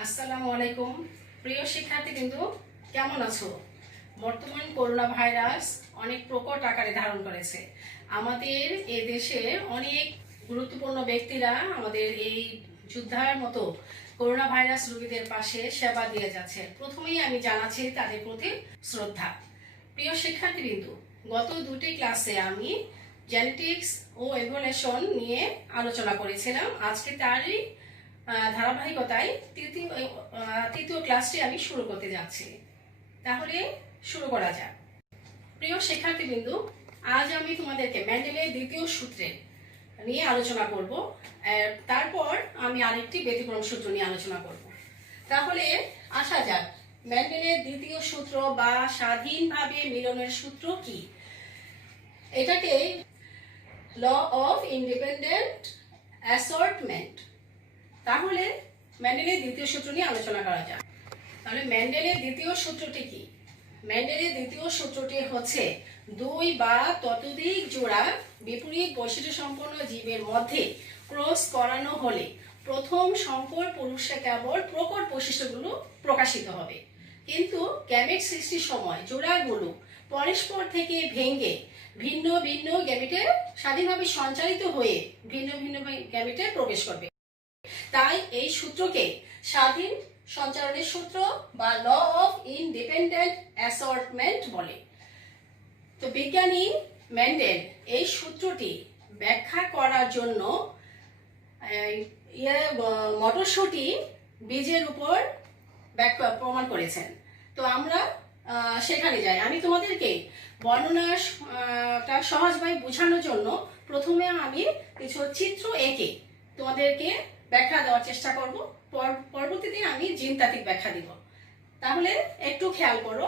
আসসালামু আলাইকুম। প্রিয় শিক্ষার্থীবৃন্দ, কেমন আছো? বর্তমান করোনা ভাইরাস অনেক প্রকট আকারে ধারণ করেছে। আমাদের এই দেশের অনেক গুরুত্বপূর্ণ ব্যক্তিরা আমাদের এই যোদ্ধার মতো করোনা ভাইরাস রোগীদের পাশে সেবা দিয়ে যাচ্ছে। প্রথমেই আমি জানাচ্ছি তাদের প্রতি শ্রদ্ধা। প্রিয় শিক্ষার্থীবৃন্দ, গত দুটি ক্লাসে আমি জেনেটিক্স ও এভলিউশন নিয়ে আলোচনা করেছিলাম। আজকে তারই ধারাবাহিকতায় তৃতীয় ক্লাসটি আমি শুরু করতে যাচ্ছি। তাহলে শুরু করা যাক। প্রিয় শিক্ষার্থীবৃন্দ, আজ আমি তোমাদেরকে মেন্ডেলের দ্বিতীয় সূত্রের নিয়ে আলোচনা করব। তারপর আমি আরেকটি ব্যতিক্রম সূত্র নিয়ে আলোচনা করব। তাহলে আসা যাক, মেন্ডেলের দ্বিতীয় সূত্র বা স্বাধীনভাবে মিলনের সূত্র কি? এটাকে ল অফ ইন্ডিপেন্ডেন্ট অ্যাসর্টমেন্ট। তাহলে মেন্ডেলের দ্বিতীয় সূত্র নিয়ে আলোচনা করা যাক। তাহলে মেন্ডেলের দ্বিতীয় সূত্রটি কি? মেন্ডেলের দ্বিতীয় সূত্রটি হচ্ছে, দুই বা ততোধিক জোড়া বিপরীত বৈশিষ্ট্য সম্পন্ন জীবের মধ্যে ক্রস করানো হলে প্রথম সংকর পুরুষে কেবল প্রকট বৈশিষ্ট্যগুলো প্রকাশিত হবে, কিন্তু গ্যামেট সৃষ্টির সময় জোড়াগুলো পরস্পর থেকে ভেঙে ভিন্ন ভিন্ন গ্যামেটে স্বাধীনভাবে সঞ্চালিত হয়ে ভিন্ন ভিন্ন গ্যামেটে প্রবেশ করবে। তাই এই সূত্রকে স্বাধীন সঞ্চারণের সূত্র বা ল অফ ইনডিপেন্ডেন্ট অ্যাসর্টমেন্ট বলে। তো বিজ্ঞানী মেন্ডেল এই সূত্রটি ব্যাখ্যা করার জন্য মটরশুঁটি বীজের উপর প্রমাণ করেছেন। তো আমরা সেখানে যাই। আমি তোমাদেরকে বর্ণনাটা সহজভাবে বোঝানোর জন্য প্রথমে আমি কিছু চিত্র এঁকে তোমাদেরকে ব্যাখ্যা দেওয়ার চেষ্টা করব। পরবর্তীতে আমি জিনতাত্ত্বিক ব্যাখ্যা দিব। তাহলে একটু খেয়াল করো।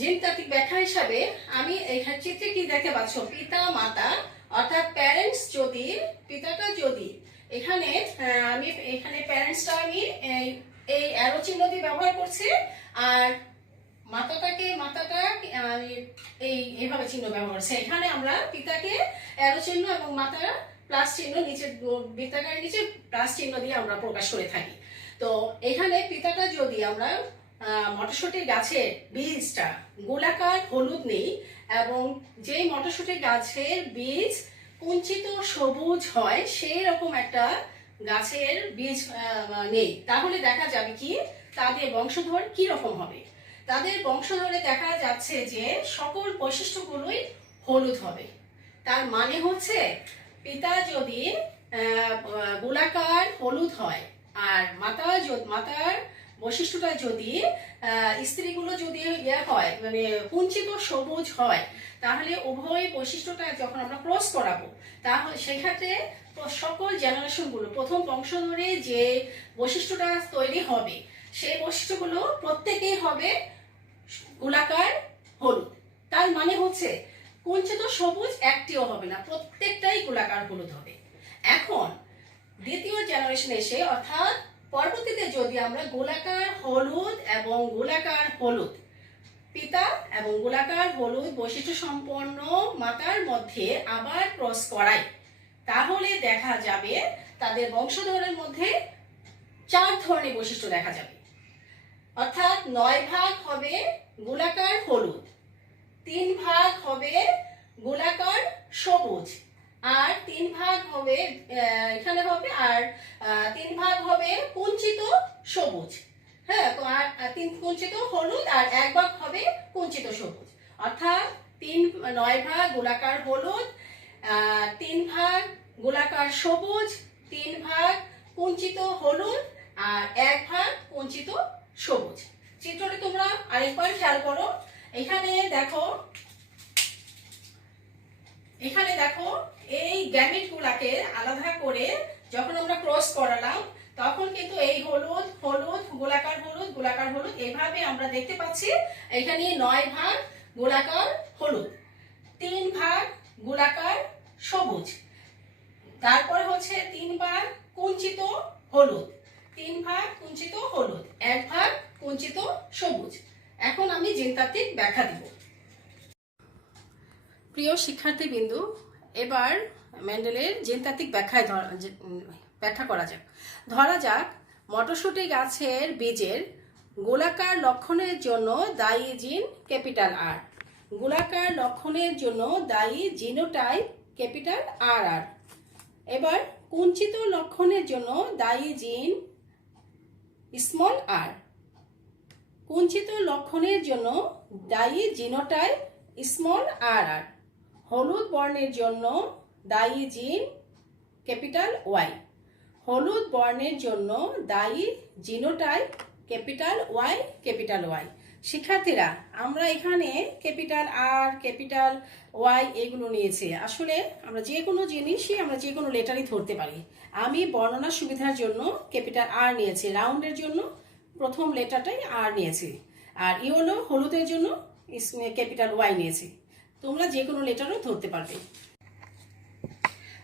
জিনতাত্ত্বিক ব্যাখ্যা হিসাবে আমি এখানে চিত্রে কি দেখতে পাচ্ছ, পিতা মাতা অর্থাৎ প্যারেন্টস, যদি পিতাটা যদি এখানে আমি এখানে প্যারেন্টসটা আমি এই অ্যারো চিহ্ন দিয়ে ব্যবহার করছি, আর মাতাটা আমি এইভাবে চিহ্ন ব্যবহার করছি। এখানে আমরা পিতাকে অ্যারো চিহ্ন এবং মাতার প্লাস চিহ্ন নিচে বৃত্তাকারের নিচে প্লাস চিহ্ন দিয়ে আমরা প্রকাশ করে থাকি। তো এখানে পিতাটা যদি আমরা মটরশুঁটির গাছের বীজটা গোলাকার হলুদ নেই এবং যেই মটরশুঁটির গাছের বীজ কুঞ্চিত সবুজ হয় সেই রকম একটা গাছের বীজ নেই, তাহলে দেখা যাবে কি তাদের বংশধর কি রকম হবে। তাদের বংশধরে দেখা যাচ্ছে যে সকল বৈশিষ্ট্যগুলোই হলুদ হবে। তার মানে হচ্ছে পিতা যদি গোলাকার হলুদ হয় আর মাতার বৈশিষ্ট্যটা যদি স্ত্রীগুলো যদি হয় মানে কুঞ্চিত সবুজ হয়, তাহলে উভয় বৈশিষ্ট্যটা যখন আমরা ক্রস করাবো তাহলে সেক্ষেত্রে সকল জেনারেশনগুলো প্রথম বংশধরে যে বৈশিষ্ট্যটা তৈরি হবে সেই বৈশিষ্ট্যগুলো প্রত্যেকেই হবে গোলাকার হলুদ। তার মানে হচ্ছে কুঞ্চিত সবুজ একটিও হবে না, প্রত্যেকটাই গোলাকার হলুদ হবে। এখন দ্বিতীয় জেনারেশন এসে অর্থাৎ পরবর্তীতে যদি আমরা গোলাকার হলুদ এবং গোলাকার হলুদ পিতা এবং গোলাকার হলুদ বৈশিষ্ট্য সম্পন্ন মাতার মধ্যে আবার ক্রস করাই, তাহলে দেখা যাবে তাদের বংশধরের মধ্যে 4 ধরনের বৈশিষ্ট্য দেখা যাবে। অর্থাৎ 9 ভাগ হবে গোলাকার হলুদ, 3 ভাগ হবে গোলাকার সবুজ, আর 3 ভাগ হবে এখানে হবে, আর 3 ভাগ হবে কুঞ্চিত সবুজ। হ্যাঁ, তো আর 3 কুঞ্চিত হলুদ আর 1 ভাগ হবে কুঞ্চিত সবুজ। অর্থাৎ 9 ভাগ গোলাকার হলুদ, 3 ভাগ গোলাকার সবুজ, 3 ভাগ কুঞ্চিত হলুদ আর 1 ভাগ কুঞ্চিত সবুজ। চিত্রটি তোমরা আরেকবার খেয়াল করো। এখানে দেখো এই গ্যামেট গুলাকে আলাদা করে যখন আমরা ক্রস করালাম তখন কিন্তু এই হলুদ হলুদ গোলাকার হলুদ গোলাকার হলুদ এভাবে আমরা দেখতে পাচ্ছি। এখানে 9 ভাগ গোলাকার হলুদ, 3 ভাগ গোলাকার সবুজ, তারপর হচ্ছে 3 ভাগ কুঞ্চিত হলুদ, 3 ভাগ কুঞ্চিত হলুদ, 1 ভাগ কুঞ্চিত সবুজ। এখন আমি জিনতাত্ত্বিক ব্যাখ্যা দিব। প্রিয় শিক্ষার্থীবৃন্দ, এবার মেন্ডেলের জিনতাত্ত্বিক ব্যাখ্যা করা যাক। ধরা যাক মটরশুঁটি গাছের বীজের গোলাকার লক্ষণের জন্য দায়ী জিন ক্যাপিটাল আর। গোলাকার লক্ষণের জন্য দায়ী জিনোটাইপ ক্যাপিটাল আর আর। এবার কুঞ্চিত লক্ষণের জন্য দায়ী জিন স্মল আর। কুঞ্চিত লক্ষণের জন্য দায়ী জিনোটাইপ স্মল আর আর। হলুদ বর্ণের জন্য দায়ী জিন ক্যাপিটাল ওয়াই। হলুদ বর্ণের জন্য দায়ী genotype capital Y capital Y. শিক্ষার্থীরা, আমরা এখানে ক্যাপিটাল আর ক্যাপিটাল ওয়াই এগুলো নিয়েছি। আসলে আমরা যে কোনো জিনিসই আমরা যে কোনো লেটারই ধরতে পারি। আমি বর্ণনার সুবিধার জন্য ক্যাপিটাল আর নিয়েছি, রাউন্ডের জন্য প্রথম লেটারটাই আর নিয়েছি, আর ইয়েলো হলুদের জন্য ক্যাপিটাল ওয়াই নিয়েছি। তোমরা যে কোনো লেটারও ধরতে পারবে।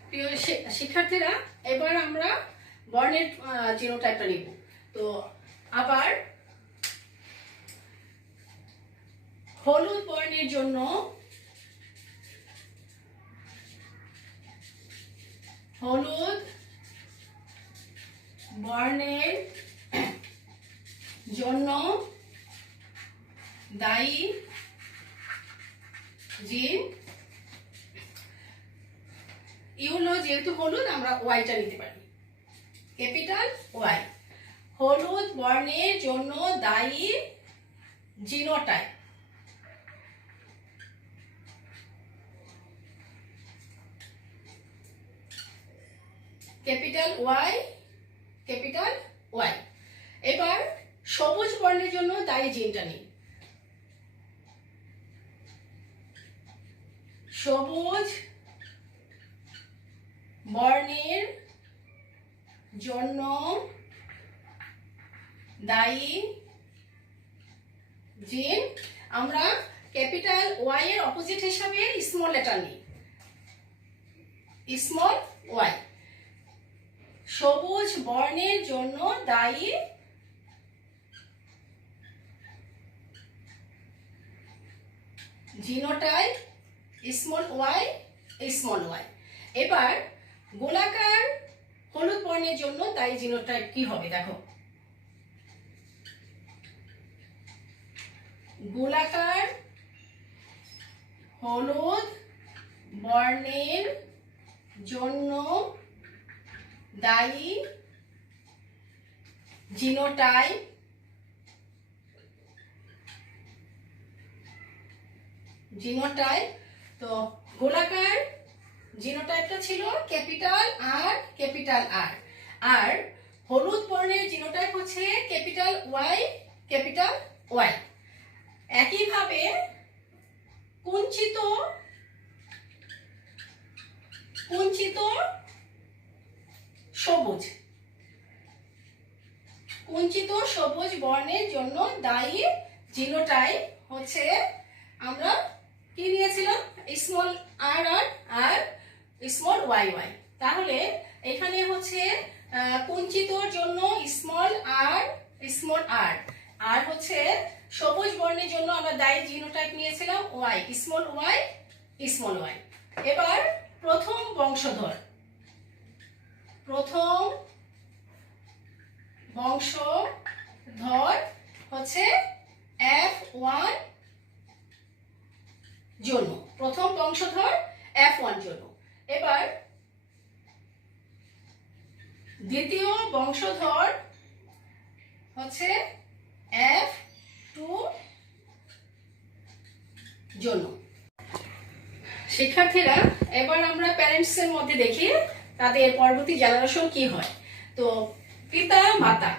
প্রিয় শিক্ষার্থীরা, এবার আমরা বর্ণের জিনোটাইপটা নিব। তো আবার হলুদ বর্ণের জন্য হলুদ বর্ণের জন্য দায়ী জিন ইউলো, যেহেতু হলুদ আমরা ওয়াইটা নিতে পারি, ক্যাপিটাল ওয়াই। হলুদ বর্ণের জন্য দায়ী genotype capital Y capital Y. এবার সবুজ বর্ণের জন্য দায়ী জিনটা নিই। সবুজ বর্ণের জন্য দায়ী জিন, আমরা ক্যাপিটাল ওয়াই এর অপোজিট হিসাবে স্মল লেটার নিই, স্মল ওয়াই। সবুজ বর্ণের জন্য দায়ী genotype small Y small Y. এবার গোলাকার হলুদ বর্ণের জন্য দায়ী জিনোটাইপ কি হবে দেখো। গোলাকার হলুদ বর্ণের জন্য দায়ী জিনোটাইপ তো গোলাকার জিনোটাইপটা ছিল ক্যাপিটাল আর ক্যাপিটাল আর, আর হলুদ বর্ণের জিনোটাইপ হচ্ছে ক্যাপিটাল ওয়াই ক্যাপিটাল ওয়াই। একইভাবে কুঞ্চিত সবুজ বর্ণের জন্য দায়ী জিনোটাইপ হচ্ছে, আমরা কি নিয়েছিলাম, স্মল আর আর আর স্মল ওয়াই ওয়াই। তাহলে এখানে হচ্ছে কুঞ্চিতর জন্য স্মল আর আর হচ্ছে সবুজ বর্ণের জন্য আমরা দায়ী জিনোটাইপ নিয়েছিলাম ওয়াই স্মল ওয়াই। এবার প্রথম বংশধর হচ্ছে F1 জন্য, প্রথম বংশধর F1 জন্য। এবার দ্বিতীয় বংশধর হচ্ছে F2 জন্য। শিক্ষার্থীরা, এবার আমরা প্যারেন্টস এর মধ্যে দেখি তাদের পরবর্তী জেনারেশন কি হয়। তো পিতা মাতা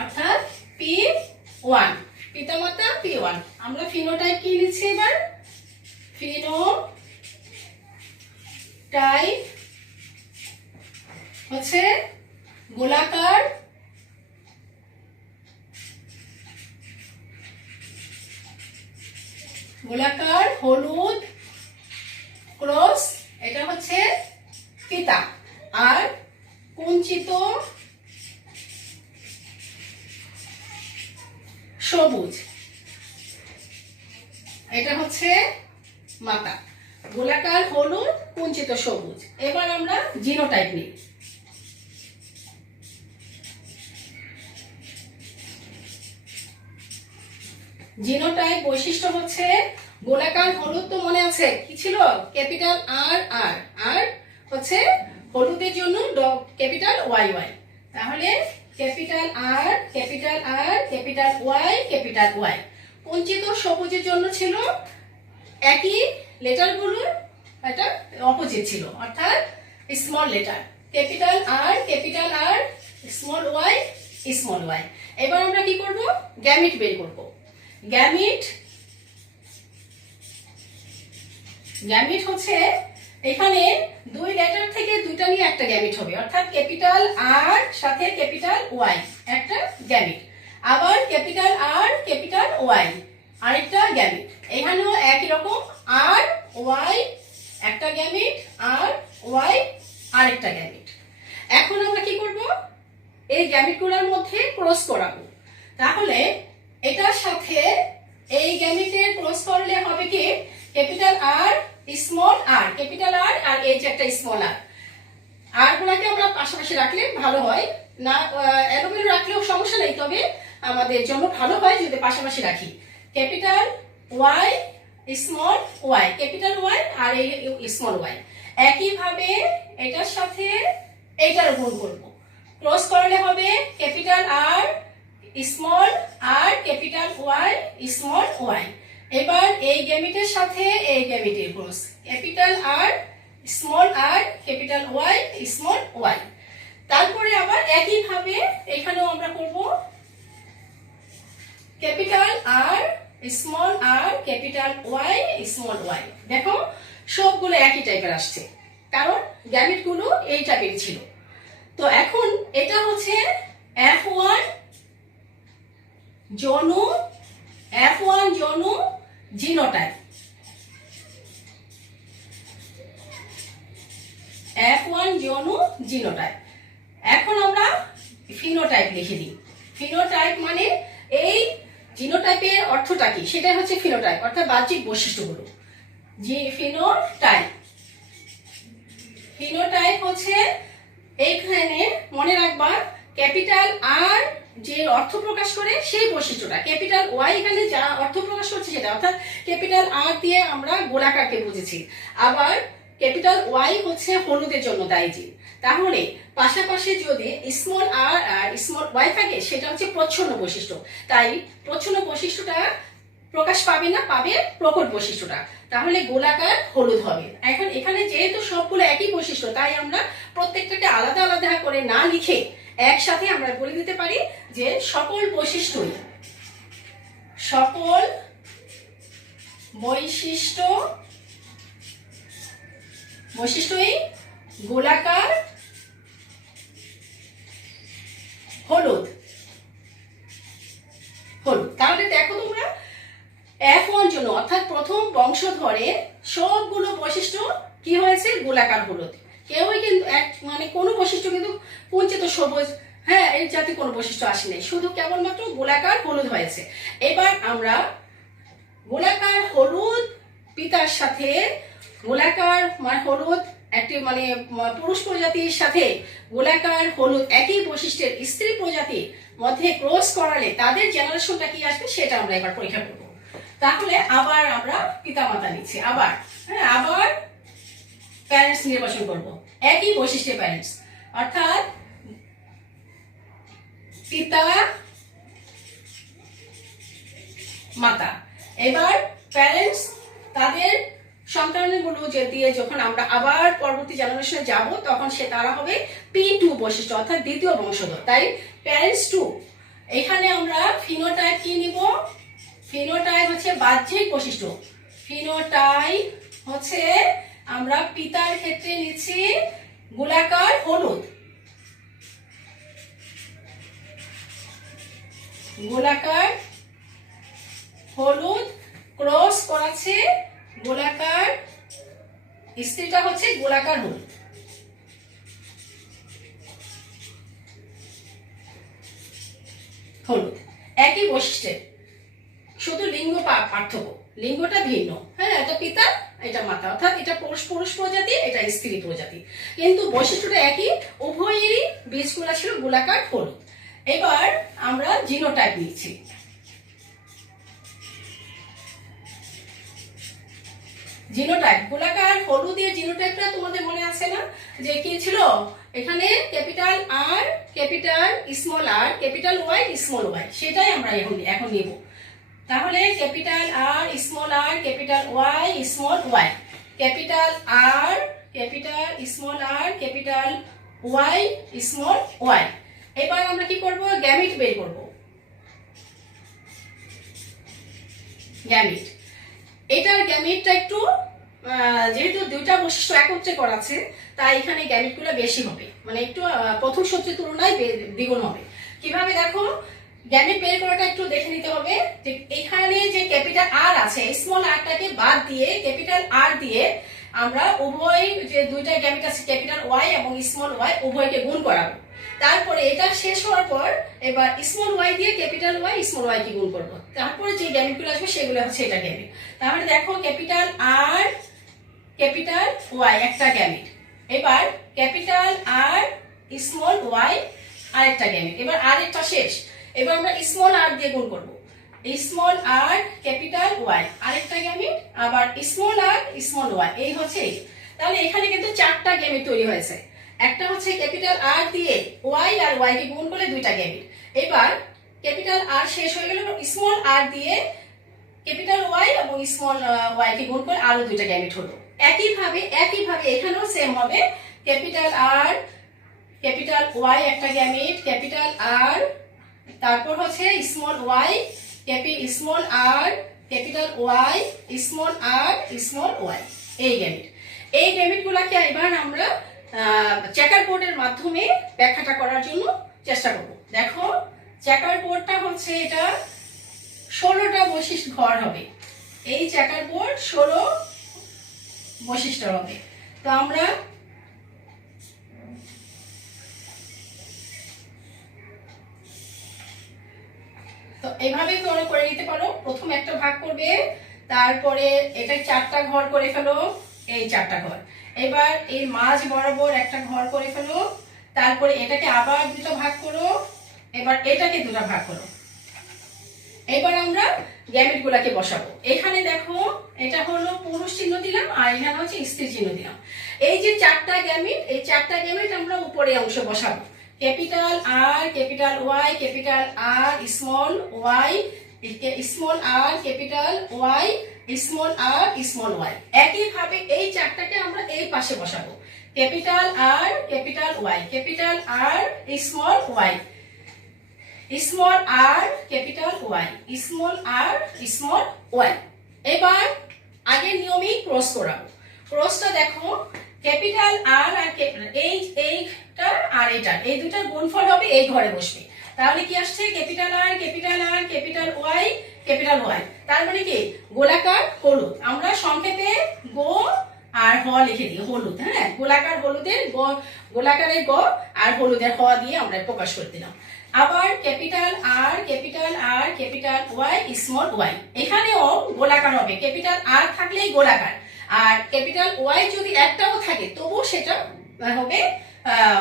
অর্থাৎ P1, পিতা মাতা P1। আমরা ফিনোটাইপ কি নিচ্ছি এবার, ফিনোটাইপ হচ্ছে গোলাকার হলুদ ক্রস, এটা হচ্ছে পিতা, আর কুঞ্চিত সবুজ এটা হচ্ছে মাতা। গোলাকার গোলাকার হলুদ কুঞ্চিত সবুজ। এবার আমরা জিনোটাইপ নিই। জিনোটাইপ বৈশিষ্ট্য হচ্ছে গোলাকার হলুদ, তো মনে আছে কি ছিল? ক্যাপিটাল আর আর আর হচ্ছে হলুদের জন্য ক্যাপিটাল ওয়াই ওয়াই। তাহলে capital R capital R capital Y capital Y. কুঞ্চিত সবুজের জন্য ছিল একই লেটারগুলো, এটা অপোজিট ছিল, অর্থাৎ small letter capital R small Y. এবার আমরা কি করব? গ্যামিট বের করব। গ্যামিট হচ্ছে এখানে দুই লেটার থেকে দুইটা নিয়ে একটা গ্যামিট হবে, অর্থাৎ ক্যাপিটাল আর সাথে ক্যাপিটাল ওয়াই একটা গ্যামিট, আবার ক্যাপিটাল আর ক্যাপিটাল ওয়াই আরেকটা গ্যামিট। এখানেও একই রকম আর ওয়াই একটা গ্যামিট, আর ওয়াই আরেকটা গ্যামিট। এখন আমরা কি করব? এই গ্যামিটগুলোর মধ্যে ক্রস করাবো। তাহলে এটার সাথে এই গ্যামিটের ক্রস করলে হবে কি? Capital R small R capital আর আর এই যে একটা স্মল আর গুলাকে আমরা পাশাপাশি রাখলে ভালো হয়, না এলোমেলো রাখলেও সমস্যা নেই, তবে আমাদের জন্য ভালো হয় যদি পাশাপাশি রাখি। Capital Y small Y, capital Y আর এই স্মল ওয়াই। একইভাবে এটার সাথে এইটার গুণ করব, ক্রস করলে হবে capital R small R capital Y small Y. এবার এই গ্যামিটের সাথে এই গ্যামিটের cross, capital R capital Y small Y. তারপরে আবার একইভাবে এখানেও আমরা করব capital R capital Y small Y. দেখো সবগুলো একই টাইপের আসছে, কারণ গ্যামিট গুলো এই টাইপের ছিল। তো এখন এটা হচ্ছে F1 জনু জিনোটাইপ। F1 জনু genotype. এখন আমরা ফিনোটাইপ লিখে দিই। ফিনোটাইপ মানে এই জিনোটাইপের অর্থটা কি সেটাই হচ্ছে ফিনোটাইপ, অর্থাৎ বাহ্যিক বৈশিষ্ট্যগুলো। ফিনোটাইপ হচ্ছে এইখানে মনে রাখবা ক্যাপিটাল আর যে অর্থ প্রকাশ করে সেই বৈশিষ্ট্যটা, ক্যাপিটাল ওয়াই এখানে যা অর্থ প্রকাশ করছে সেটা, অর্থাৎ ক্যাপিটাল আর দিয়ে আমরা গোলাকারকে বুঝেছি, আবার ক্যাপিটাল ওয়াই হচ্ছে হলুদের জন্য দায়ী। তাহলে পাশাপাশি যদি স্মল আর আর স্মল ওয়াই থাকে সেটা হচ্ছে প্রচ্ছন্ন বৈশিষ্ট্য। তাই প্রচ্ছন্ন বৈশিষ্ট্যটা প্রকাশ পাবে না, পাবে প্রকট বৈশিষ্ট্যটা। তাহলে গোলাকার হলুদ হবে। এখন এখানে যেহেতু সবগুলো একই বৈশিষ্ট্য, তাই আমরা প্রত্যেকটাকে আলাদা আলাদা করে না লিখে একসাথে আমরা বলে দিতে পারি যে সকল বৈশিষ্ট্যই গোলাকার হলুদ। তাহলে দেখো তোমরা F1 জন্য অর্থাৎ প্রথম বংশধরে সবগুলো বৈশিষ্ট্য কি হয়েছে? গোলাকার হলুদ। কেউই কিন্তু মানে কোনো বৈশিষ্ট্য কিন্তু কুঞ্চিত সবুজ এই জাতীয় কোনো বৈশিষ্ট্য আসেনি, শুধু কেবলমাত্র গোলাকার হলুদ হয়েছে। এবার আমরা গোলাকার হলুদ পিতার সাথে গোলাকার হলুদ একটি মানে পুরুষ প্রজাতির সাথে গোলাকার হলুদ একই বৈশিষ্ট্যের স্ত্রী প্রজাতির মধ্যে ক্রস করালে তাদের জেনারেশনটা কি আসবে সেটা আমরা এবার পরীক্ষা করব। তাহলে আবার আমরা পিতামাতা নিচ্ছি, আবার প্যারেন্টস নির্বাচন করব, একই বৈশিষ্ট্যের প্যারেন্টস, অর্থাৎ পিতা মাতা। এবার প্যারেন্টস তাদের সন্তানগুলো দিয়ে যখন আমরা আবার পরবর্তী জেনারেশনে যাব তখন তারা হবে P2 বৈশিষ্ট্য, অর্থাৎ দ্বিতীয় বংশধর। তাই প্যারেন্টস 2। এখানে আমরা ফিনোটাইপ কি নিব? ফিনোটাইপ হচ্ছে বাহ্যিক বৈশিষ্ট্য। ফিনোটাইপ হচ্ছে আমরা পিতার ক্ষেত্রে নিচ্ছি গোলাকার হলুদ, ক্রস করাচ্ছে গোলাকার, স্ত্রীটা হচ্ছে গোলাকার হলুদ। একই বৈশিষ্ট্যের, শুধু লিঙ্গ পার্থক্য। লিঙ্গটা ভিন্ন। হ্যাঁ, এটা পিতা এটা মাতা, অর্থাৎ এটা পুরুষ পুরুষ প্রজাতি, এটা স্ত্রী প্রজাতি, কিন্তু বৈশিষ্ট্যটা একই, উভয়েরই বীজগুলা ছিল গোলাকার হলুদ। এবার আমরা জিনোটাইপ নিচ্ছি। জিনোটাইপ গোলাকার হলুদের জিনোটাইপটা তোমাদের মনে আছে না, যে কি ছিল, এখানে capital R capital small R capital Y small Y, সেটাই আমরা এখন নিব। তাহলে capital R capital Y small Y, capital R small R capital Y small Y. এবার আমরা কি করব, গ্যামিট বের করব। গ্যামিট, এটার গ্যামিটটা একটু যেহেতু দুইটা বৈশিষ্ট্য একত্রে করা আছে, তাই এখানে গ্যামিটগুলো বেশি হবে, মানে একটু প্রথম সূত্রের তুলনায় দ্বিগুণ হবে। কিভাবে দেখো, গ্যামিট বের করাটা একটু দেখে নিতে হবে। যে এখানে যে ক্যাপিটাল আর আছে, স্মল আরটাকে বাদ দিয়ে ক্যাপিটাল আর দিয়ে আমরা উভয় যে দুইটা গ্যামিট আছে ক্যাপিটাল ওয়াই এবং স্মল ওয়াই উভয়কে গুণ করাবো। তারপরে এটা শেষ হওয়ার পর এবার স্মল ওয়াই দিয়ে ক্যাপিটাল ওয়াই স্মল ওয়াই কে গুণ করবো, তারপরে যে গ্যামিটগুলো আসবে সেগুলো হচ্ছে এটা গ্যামিট। তাহলে দেখো ক্যাপিটাল আর ক্যাপিটাল ওয়াই একটা গ্যামিট, এবার ক্যাপিটাল আর স্মল ওয়াই আরেকটা গ্যামিট, এবার আরেকটা শেষ। এবার আমরা স্মল আর দিয়ে গুণ করবো, স্মল আর ক্যাপিটাল ওয়াই আরেকটা গ্যামিট, আবার স্মল আর স্মল ওয়াই, এই হচ্ছে। তাহলে এখানে কিন্তু চারটা গ্যামিট তৈরি হয়েছে। একটা হচ্ছে ক্যাপিটাল আর দিয়ে ওয়াই আর ওয়াই কে গুণ করলে দুইটা গ্যামিট। এবার ক্যাপিটাল আর শেষ হয়ে গেল, স্মল আর দিয়ে ক্যাপিটাল ওয়াই এবং স্মল ওয়াই কে গুণ করে আরো দুইটা গ্যামিট হলো। একইভাবে এখানেও সেম হবে, ক্যাপিটাল আর ক্যাপিটাল ওয়াই একটা গ্যামিট, ক্যাপিটাল আর তারপর হচ্ছে small Y small R capital Y small R small Y, এই গ্যামিট। এই গ্যামিট গুলাকে এবার আমরা চেকার বোর্ডের মাধ্যমে ব্যাখ্যাটা করার জন্য চেষ্টা করব। দেখো চেকার বোর্ডটা হচ্ছে এটা 16টা বৈশিষ্ট্য ঘর হবে, এই চেকার বোর্ড 16 বৈশিষ্ট্য হবে। তো আমরা তো এইভাবে তোমরা করে নিতে পারো। প্রথম একটা ভাগ করবে, তারপরে এটা 4টা ঘর করে ফেলো, এই 4টা ঘর। এবার এই মাঝ বরাবর একটা ঘর করে ফেলো, তারপরে এটাকে আবার দুটো ভাগ করো, এবার এটাকে দুটো ভাগ করো। এবার আমরা গ্যামিট গুলাকে বসাবো। এখানে দেখো এটা হলো পুরুষ চিহ্ন দিলাম আর এখানে হচ্ছে স্ত্রী চিহ্ন দিলাম। এই যে 4টা গ্যামিট, এই 4টা গ্যামিট আমরা উপরে অংশ বসাবো। Capital R capital Y capital R small Y small R capital Y small R small Y. একইভাবে এই 4টাকে আমরা এই পাশে বসাবো। Capital R capital Y capital R small Y small R capital Y small R small Y. এবার আগের নিয়মেই ক্রস করাবো। ক্রসটা দেখো, ক্যাপিটাল আর এইটা আর এটা, এই দুটার গুণফল হবে এই ঘরে বসবে। তাহলে কি আসছে, capital R capital Y capital Y, তার মানে কি গোলাকার হলুদ। আমরা সংক্ষেপে গো আর হ লিখে দিই, হলুদ। হ্যাঁ, গোলাকার হলুদের গোলাকারের গ আর হলুদের হ দিয়ে আমরা প্রকাশ করে দিলাম। আবার capital R capital Y small Y, এখানেও গোলাকার হবে। ক্যাপিটাল আর থাকলেই গোলাকার, আর ক্যাপিটাল ওয়াই যদি একটাও থাকে তবু সেটা হবে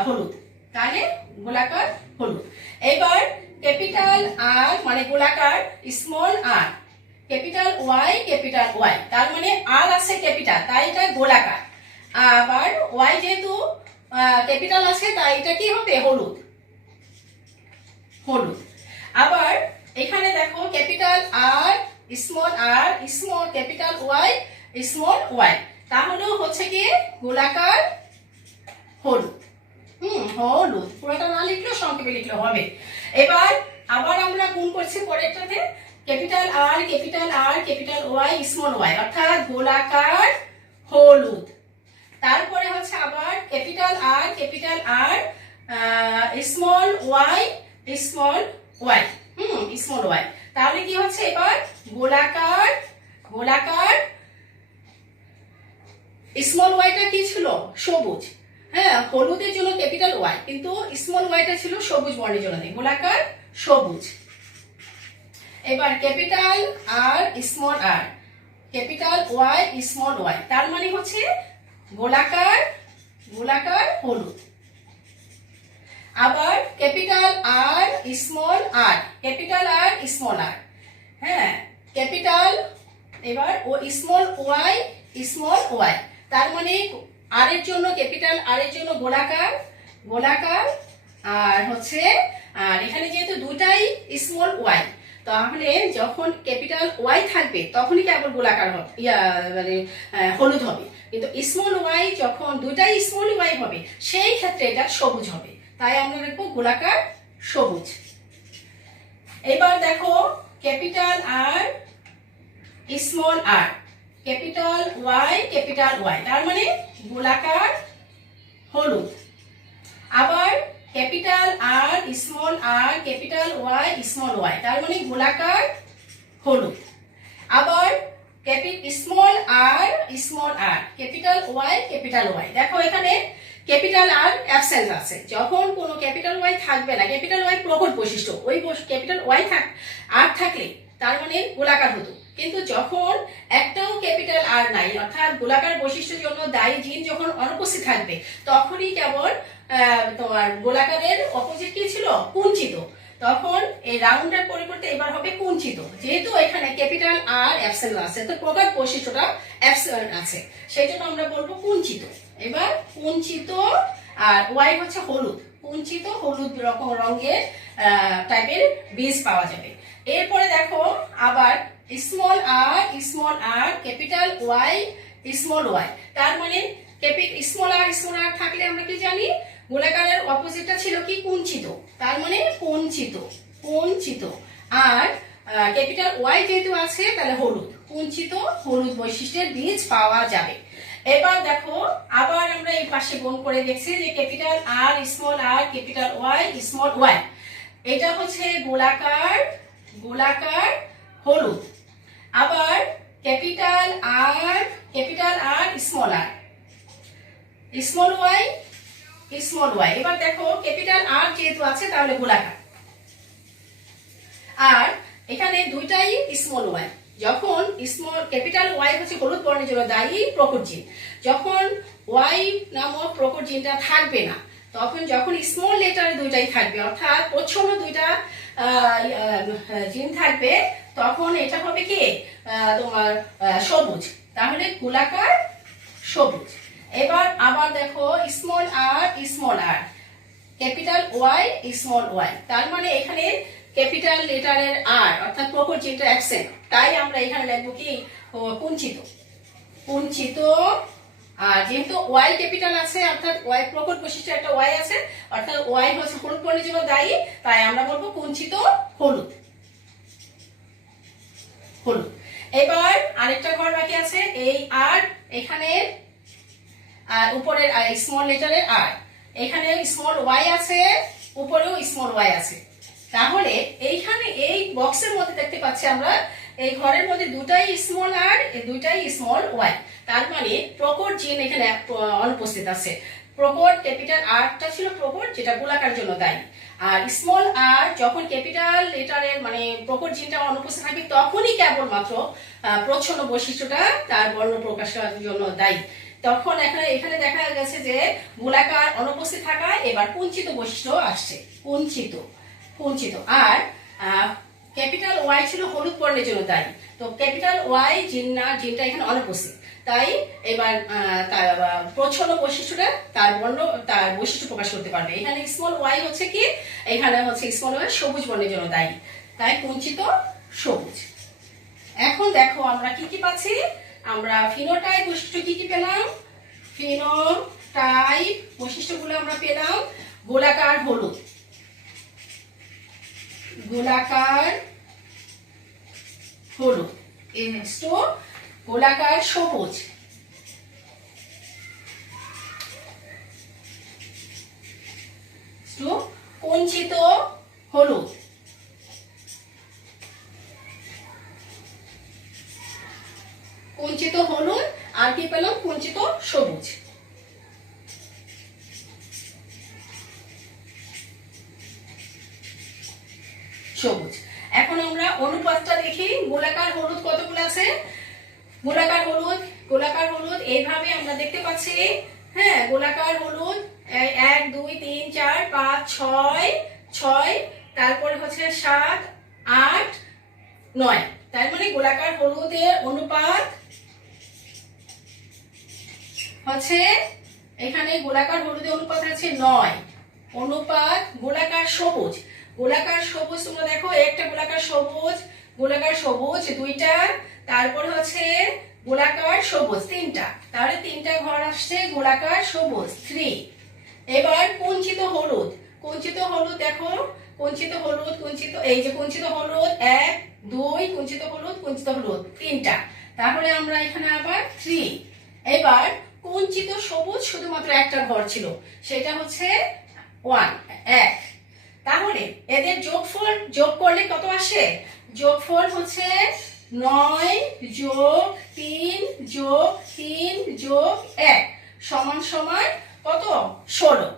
হলুদ, তাহলে গোলাকার হলুদ। এবার ক্যাপিটাল আর মানে গোলাকার স্মল আর ক্যাপিটাল ওয়াই তার মানে আর আছে ক্যাপিটাল, তাই এটা গোলাকার। আবার ওয়াই যেহেতু ক্যাপিটাল আছে তাই এটা কি হবে, হলুদ। আবার এখানে দেখো capital R small capital Y small Y, তাহলেও হচ্ছে কি গোলাকার হলুদ। হলুদ, পুরোটা না লিখলেও সংক্ষেপে লিখলে হবে। এবার আবার আমরা গুণ করছি পরেরটাতে, capital R capital Y small Y, অর্থাৎ গোলাকার হলুদ। তারপরে হচ্ছে আবার capital R small Y small Y তাহলে কি হচ্ছে, এবার গোলাকার স্মল ওয়াইটা কি ছিল, সবুজ। হ্যাঁ, হলুদের জন্য ক্যাপিটাল ওয়াই, কিন্তু স্মল ওয়াইটা ছিল সবুজ বর্ণের জন্য, গোলাকার সবুজ। এবার capital R small R capital Y small Y, তার মানে হচ্ছে গোলাকার গোলাকার হলুদ। আবার capital R small R, capital R small আর, হ্যাঁ ক্যাপিটাল এবার ও স্মল ওয়াই, তার মানে আর এর জন্য ক্যাপিটাল আর এর জন্য গোলাকার গোলাকার, আর হচ্ছে আর এখানে যেহেতু দুটাই স্মল ওয়াই, তাহলে যখন ক্যাপিটাল ওয়াই থাকবে তখনই কেবল গোলাকার হবে, মানে হলুদ হবে, কিন্তু স্মল ওয়াই যখন দুটাই স্মল ওয়াই হবে সেই ক্ষেত্রে এটা সবুজ হবে, তাই আমরা লিখবো গোলাকার সবুজ। এবার দেখো capital R small R, capital Y, তার মানে গোলাকার হলুদ। আবার capital R capital Y small Y, তার মানে গোলাকার হলুদ। আবার স্মল আর ক্যাপিটাল ওয়াই, দেখো এখানে ক্যাপিটাল আর অ্যাবসেন্ট আছে, যখন কোনো ক্যাপিটাল ওয়াই থাকবে না, ক্যাপিটাল ওয়াই প্রকট বৈশিষ্ট্য, ওই ক্যাপিটাল ওয়াই আর থাকলে তার মানে গোলাকার হতো, কিন্তু যখন একটাও ক্যাপিটাল আর নাই, অর্থাৎ গোলাকার বৈশিষ্ট্যের জন্য দায়ী জিন যখন অনুপস্থিত থাকবে তখনই কেবল তোমার গোলাকারের অপোজিট কি ছিল, কুঞ্চিত, তখন এই রাউন্ডের পরিবর্তে এবার হবে কুঞ্চিত, যেহেতু এখানে ক্যাপিটাল আর অ্যাবসেন্ট আছে, তো প্রকট বৈশিষ্ট্যটা অ্যাবসেন্ট আছে, সেই জন্য আমরা বলবো কুঞ্চিত। এবার কুঞ্চিত আর ওয়াই হচ্ছে হলুদ, কুঞ্চিত হলুদ রকম রঙের টাইপের বীজ পাওয়া যাবে। এরপরে দেখো আবার small R capital Y small Y, তার মানে স্মল আর থাকলে আমরা কি জানি গোলাকারের অপোজিটটা ছিল কি কুঞ্চিত, তার মানে কুঞ্চিত, আর ক্যাপিটাল ওয়াই যেহেতু আছে তাহলে হলুদ, কুঞ্চিত হলুদ বৈশিষ্ট্যের বীজ পাওয়া যাবে। এবার দেখো আবার আমরা এই পাশে গুণ করে দেখছি যে capital R capital Y small Y, এটা হচ্ছে গোলাকার হলুদ। আবার ক্যাপিটাল আর স্মল ওয়াই, এবার দেখো ক্যাপিটাল আর যেহেতু আছে তাহলে গোলাকার, আর এখানে দুইটাই স্মল ওয়াই, যখন ক্যাপিটাল ওয়াই হচ্ছে হলুদ বর্ণের জন্য দায়ী প্রকট জিন, যখন ওয়াই নামক প্রকট জিনটা থাকবে না, তখন যখন স্মল লেটার দুইটাই থাকবে, অর্থাৎ প্রচ্ছন্ন দুইটা জিন থাকবে, তখন এটা হবে কি তোমার সবুজ, তাহলে গোলাকার সবুজ। এবার আবার দেখো small R capital Y small Y, তার মানে এখানে ক্যাপিটাল লেটারের আর অর্থাৎ প্রকট জিনটা অ্যাবসেন্ট, তাই আমরা এখানে লিখবো কি কুঞ্চিত, আর যেহেতু ওয়াই ক্যাপিটাল আছে অর্থাৎ ওয়াই প্রকট বৈশিষ্ট্য একটা ওয়াই আছে, অর্থাৎ ওয়াই হচ্ছে হলুদ বর্ণের জন্য দায়ী, তাই আমরা বলবো কুঞ্চিত হলুদ। এবার আরেকটা ঘর বাকি আছে, এই আর এখানে উপরের স্মল লেটারের আর, এখানে স্মল ওয়াই আছে, উপরেও স্মল ওয়াই আছে, তাহলে এইখানে এই বক্সের মধ্যে দেখতে পাচ্ছি আমরা এই ঘরের মধ্যে দুটাই স্মল আর দুইটাই স্মল ওয়াই, তার মানে প্রকট জিন এখানে অনুপস্থিত আছে। প্রকট ক্যাপিটাল আরটা ছিল প্রকট, যেটা গোলাকার জন্য দায়ী, আর স্মল আর যখন ক্যাপিটাল লেটারের মানে প্রকট জিনটা অনুপস্থিত থাকবে তখনই কেবলমাত্র প্রচ্ছন্ন বৈশিষ্ট্যটা তার বর্ণ প্রকাশের জন্য দায়ী, তখন এখানে দেখা গেছে যে গোলাকার অনুপস্থিত থাকায় এবার কুঞ্চিত বৈশিষ্ট্য আসছে, কুঞ্চিত। আর ক্যাপিটাল ওয়াই ছিল হলুদ বর্ণের জন্য দায়ী, তো ক্যাপিটাল ওয়াই জিনটা এখানে অনুপস্থিত, তাই এবার তার প্রচ্ছন্ন বৈশিষ্ট্যটা তার বৈশিষ্ট্য প্রকাশ করতে পারবে। এখানে স্মল ওয়াই হচ্ছে কি, এখানে হচ্ছে স্মল ওয়াই সবুজ বর্ণের জন্য দায়ী, তাই কুঞ্চিত সবুজ। এখন দেখো আমরা কি পাচ্ছি, আমরা ফিনোটাইপ বৈশিষ্ট্য কি পেলাম, ফিনোটাইপ বৈশিষ্ট্যগুলো আমরা পেলাম গোলাকার হলুদ, গোলাকার সবুজ, কুঞ্চিত হলুদ, আর কি পেলাম কুঞ্চিত সবুজ। এখন আমরা অনুপাতটা দেখি, গোলাকার হলুদ কতগুলো আছে, গোলাকার হলুদ, গোলাকার হলুদ এইভাবে আমরা দেখতে পাচ্ছি। হ্যাঁ, গোলাকার হলুদ 1 2 3 4 5 6 6, তারপরে হচ্ছে 7 8 9। তার মানে গোলাকার হলুদের অনুপাত হচ্ছে, এখানে গোলাকার হলুদের অনুপাত আছে 9। অনুপাত গোলাকার সবুজ, গোলাকার সবুজ তোমরা দেখো, একটা গোলাকার সবুজ 2টা, তারপর হচ্ছে গোলাকার সবুজ 3টা, তাহলে 3টা ঘর আসছে গোলাকার সবুজ 3। এবার কুঞ্চিত হলুদ, কুঞ্চিত হলুদ দেখো, কুঞ্চিত হলুদ, এই যে কুঞ্চিত হলুদ 1 2, কুঞ্চিত হলুদ 3টা, তাহলে আমরা এখানে আবার 3। এবার কুঞ্চিত সবুজ শুধুমাত্র একটা ঘর ছিল, সেটা হচ্ছে 1। তাহলে এদের যোগ করলে কত আসে? যোগফল হচ্ছে 9 যোগ 3 যোগ 3 যোগ 1 সমান সমান কত? 16।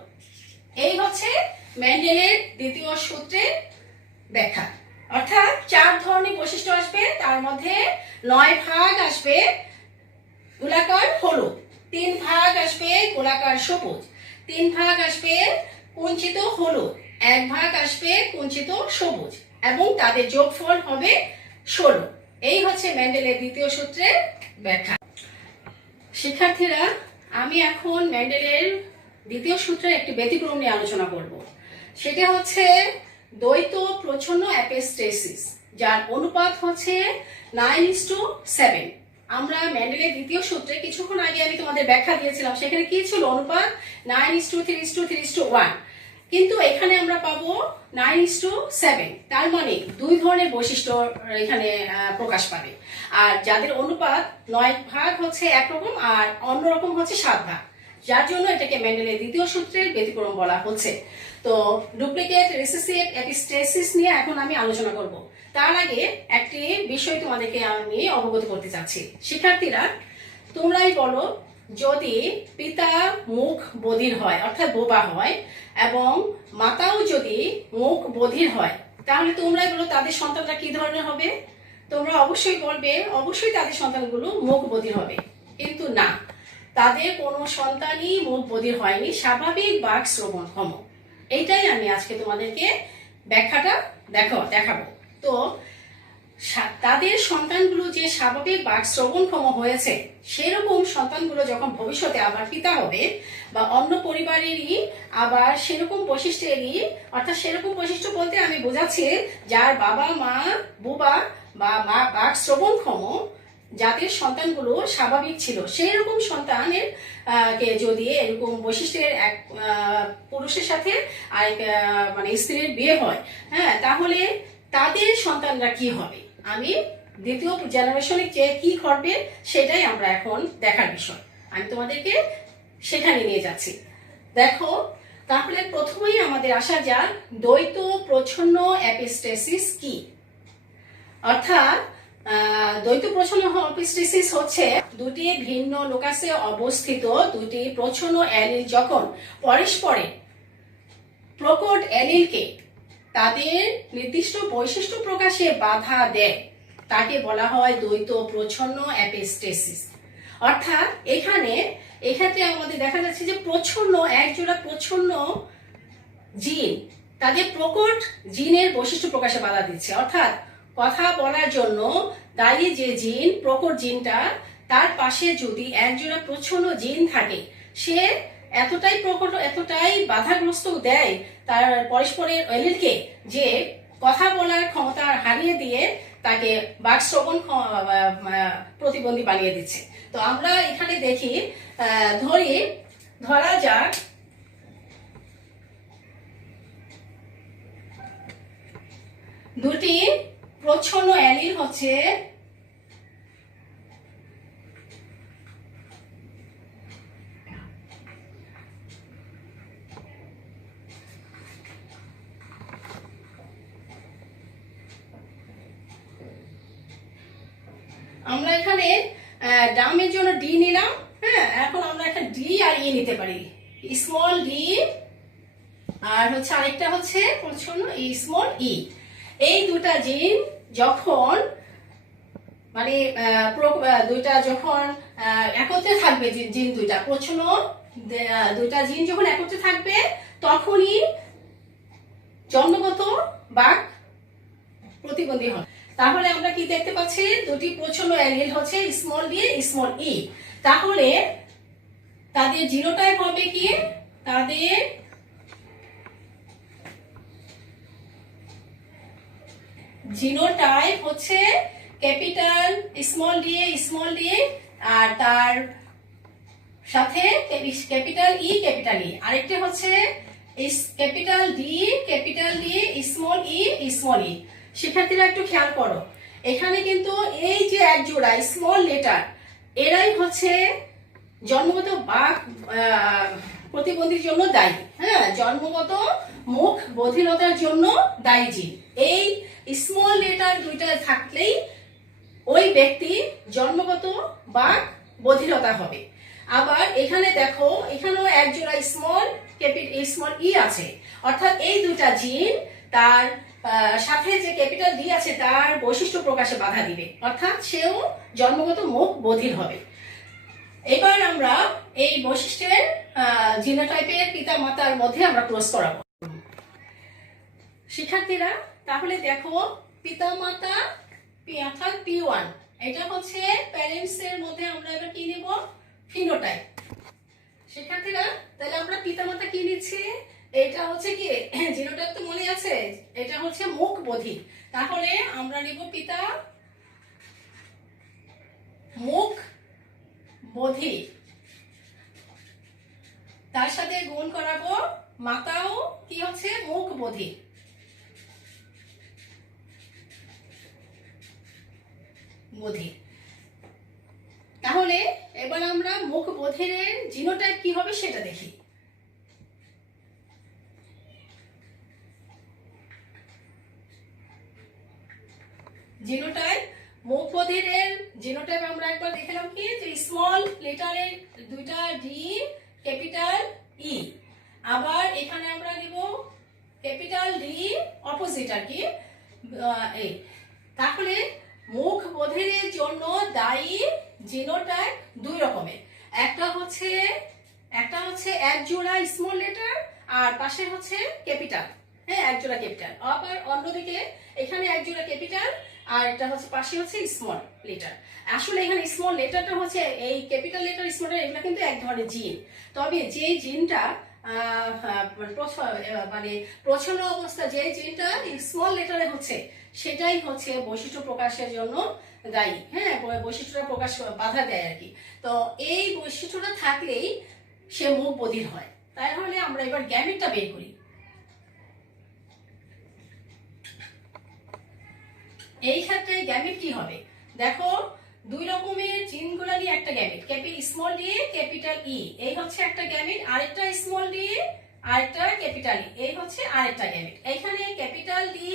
এই হচ্ছে মেন্ডেলের দ্বিতীয় সূত্রের ব্যাখ্যা। অর্থাৎ 4 ধরনের বৈশিষ্ট্য আসবে, তার মধ্যে 9 ভাগ আসবে গোলাকার হলুদ, 3 ভাগ আসবে গোলাকার সবুজ, 3 ভাগ আসবে কুঞ্চিত হলুদ, 1 ভাগ আসবে কুঞ্চিত সবুজ, এবং তাদের যোগফল হবে 16। এই হচ্ছে মেন্ডেলের দ্বিতীয় সূত্রের ব্যাখ্যা। শিক্ষার্থীরা, আমি এখন মেন্ডেলের দ্বিতীয় সূত্রের একটি ব্যতিক্রম নিয়ে আলোচনা করব। সেটা হচ্ছে দ্বৈত প্রচ্ছন্ন অ্যাপেস্টেসিস, যার অনুপাত হচ্ছে 9:7। আমরা মেন্ডেলের দ্বিতীয় সূত্রে কিছুক্ষণ আগে আমি তোমাদের ব্যাখ্যা দিয়েছিলাম, সেখানে কি ছিল? অনুপাত 9:3:3:1, কিন্তু এখানে আমরা পাবো 9:7। তার মানে 2 ধরনের বৈশিষ্ট্য এখানে প্রকাশ পাবে। আর যাদের অনুপাত 9 ভাগ হচ্ছে একরকম আর অন্যরকম হচ্ছে 7 ভাগ, যার জন্য এটাকে মেন্ডেলের দ্বিতীয় সূত্রের ব্যতিক্রম বলা হচ্ছে। তো ডুপ্লিকেট রিসেসিভ অ্যাপিস্টেসিস নিয়ে এখন আমি আলোচনা করব। তার আগে একটি বিষয় তোমাদেরকে আমি অবগত করতে চাচ্ছি। শিক্ষার্থীরা, তোমরাই বলো, যদি পিতা মুখ বধির হয় অর্থাৎ বোবা হয় এবং মাতাও যদি মুখ বধির হয়, তাহলে তোমরাই বলো তাদের সন্তানরা কি ধরনের হবে? তোমরা অবশ্যই বলবে অবশ্যই তাদের সন্তানগুলো মুখ বধির হবে। কিন্তু না, তাদের কোনো সন্তানই মুখ বধির হয়নি, স্বাভাবিক বাক শ্রবণক্ষম। এইটাই আমি আজকে তোমাদেরকে ব্যাখ্যাটা দেখাবো। তো তাদের সন্তানগুলো যে স্বাভাবিক বাক শ্রবণক্ষম হয়েছে, সেরকম সন্তানগুলো যখন ভবিষ্যতে আবার পিতা হবে বা অন্য পরিবারেরই আবার সেরকম বৈশিষ্ট্যেরই, অর্থাৎ সেরকম বৈশিষ্ট্য বলতে আমি বোঝাচ্ছি যার বাবা মা বোবা বা মা বাক শ্রবণক্ষম, যাদের সন্তানগুলো স্বাভাবিক ছিল, সেই রকম সন্তানের কে যদি এরকম বৈশিষ্ট্যের এক পুরুষের সাথে আরেক মানে স্ত্রীর বিয়ে হয়, হ্যাঁ, তাহলে তাদের সন্তানরা কি হবে? আমি দ্বিতীয় জেনারেশনে যে কি ঘটবে সেটাই আমরা এখন দেখার বিষয়। আমি তোমাদেরকে সেখানে নিয়ে যাচ্ছি। দেখো, তাহলে প্রথমেই আমাদের আসা যাক দ্বৈত প্রচ্ছন্ন অ্যাপিস্টেসিস কি। অর্থাৎ দ্বৈত প্রচ্ছন্ন অ্যাপিস্টেসিস হচ্ছে দুটি ভিন্ন লোকাসে অবস্থিত দুটি প্রচ্ছন্ন অ্যালিল যখন পরস্পরের প্রকট অ্যালিলকে তাদের নির্দিষ্ট বৈশিষ্ট্য প্রকাশে বাধা দেয়, তাকে বলা হয় দ্বৈত প্রচ্ছন্ন অ্যাপিস্টেসিস। অর্থাৎ এক্ষেত্রে আমাদের দেখা যাচ্ছে যে প্রচ্ছন্ন একজোড়া প্রচ্ছন্ন জিন তাদের প্রকট জিনের বৈশিষ্ট্য প্রকাশে বাধা দিচ্ছে। অর্থাৎ কথা বলার জন্য দায়ী যে জিন, প্রকট জিনটা, তার পাশে যদি একজোড়া প্রচ্ছন্ন জিন থাকে, সে এতটাই প্রকট, এতটাই বাধাগ্রস্ত দেয় তার পরস্পরের অ্যালিলকে, যে কথা বলার ক্ষমতা হারিয়ে দিয়ে তাকে বাক শ্রবণ প্রতিবন্ধী বানিয়ে দিচ্ছে। তো আমরা এখানে দেখি, ধরা যাক দুটি প্রচ্ছন্ন অ্যালিল হচ্ছে আমরা এখানে ডামের জন্য ডি নিলাম। হ্যাঁ, এখন আমরা একটা ডি আর ই নিতে পারি, স্মল ডি, আর হচ্ছে আরেকটা হচ্ছে প্রচ্ছন্ন স্মল ই। এই দুটা জিন যখন মানে দুইটা যখন একত্রে থাকবে, জিন দুইটা প্রচ্ছন্ন দুইটা জিন যখন একত্রে থাকবে তখনই জন্মগত বাঘ প্রতিবন্ধী হয়। তাহলে আমরা কি দেখতে পাচ্ছি, দুটি প্রচ্ছন্ন অ্যালিল হচ্ছে স্মল ডি স্মল ই। তাহলে তাদের জিনোটাইপ হবে কি, তাদের জিনোটাইপ হচ্ছে ক্যাপিটাল স্মল ডি আর তার সাথে ক্যাপিটাল ই আরেকটা হচ্ছে ক্যাপিটাল ডি স্মল ই। শিক্ষার্থীরা একটু খেয়াল করো, এখানে কিন্তু এই যে এক জোড়া স্মল লেটার এরাই হচ্ছে জন্মগত বাক প্রতিবন্ধীর জন্য দায়ী। হ্যাঁ, জন্মগত মুখ বধিরতার জন্য দায়ী জিন। এই স্মল লেটার দুইটা থাকলেই ওই ব্যক্তি জন্মগত বাক বধিরতা হবে। আবার এখানে দেখো, এখানেও এক জোড়া স্মল ই আছে, অর্থাৎ এই দুটা জিন তার সাথে যে ক্যাপিটাল ডি আছে তার বৈশিষ্ট্য প্রকাশে বাধা দিবে, অর্থাৎ সেও জন্মগত মুখ বধির হবে। এবার আমরা এই বৈশিষ্ট্যের জিনোটাইপের পিতা মাতার মধ্যে আমরা ক্রস করাবো। শিক্ষার্থীরা তাহলে দেখো, পিতা মাতা অর্থাৎ P1, এটা হচ্ছে প্যারেন্টস এর মধ্যে আমরা এবার কি নিব, ফিনোটাইপ। শিক্ষার্থীরা তাহলে আমরা পিতা মাতা কি নিচ্ছি, এটা হচ্ছে কি জিনোটাইপ তো মনে আছে, এটা হচ্ছে মুখ বধির। তাহলে আমরা নিব পিতা মুখ বধির, তার সাথে গুণ করাবো মাতাও কি হচ্ছে মুখ বধির। তাহলে এবার আমরা মুখ বধিরের জিনোটাইপ কি হবে সেটা দেখি। জিনোটাইপ, মুখ বধিরের জিনোটাইপ আমরা একবার দেখলাম কি, যে স্মল লেটারের দুইটা ডি ক্যাপিটাল ই। আবার এখানে আমরা নিব ক্যাপিটাল ডি অপোজিট আর কি এই। তাহলে মুখ বধিরের জন্য দায়ী জিনোটাইপ দুই রকমের, একটা হচ্ছে এক জোড়া স্মল লেটার আর পাশে হচ্ছে ক্যাপিটাল। হ্যাঁ, এক জোড়া ক্যাপিটাল। আবার অন্যদিকে এখানে এক জোড়া ক্যাপিটাল আর এটা হচ্ছে পাশে হচ্ছে স্মল লেটার। আসলে এখানে স্মল লেটারটা হচ্ছে এই ক্যাপিটাল লেটার স্মল লেটার এগুলো কিন্তু এক ধরনের জিন। তবে যে জিনটা মানে প্রচ্ছন্ন অবস্থা যে জিনটা স্মল লেটারে হচ্ছে সেটাই হচ্ছে বৈশিষ্ট্য প্রকাশের জন্য দায়ী। হ্যাঁ, বৈশিষ্ট্যটা প্রকাশ বাধা দেয় আর কি। তো এই বৈশিষ্ট্যটা থাকলেই সে মুখ বধির হয়। তাহলে আমরা এবার গ্যামেটটা বের করি। এই ক্ষেত্রে গ্যামেট কি হবে, দেখো দুই রকমের জিনগুলো নিয়ে একটা গ্যামেট, স্মল ডি ক্যাপিটাল ই, এই হচ্ছে একটা গ্যামেট, আরেকটা স্মল ডি আরেকটা ক্যাপিটাল ই, এই হচ্ছে আরেকটা গ্যামেট। এখানে ক্যাপিটাল ডি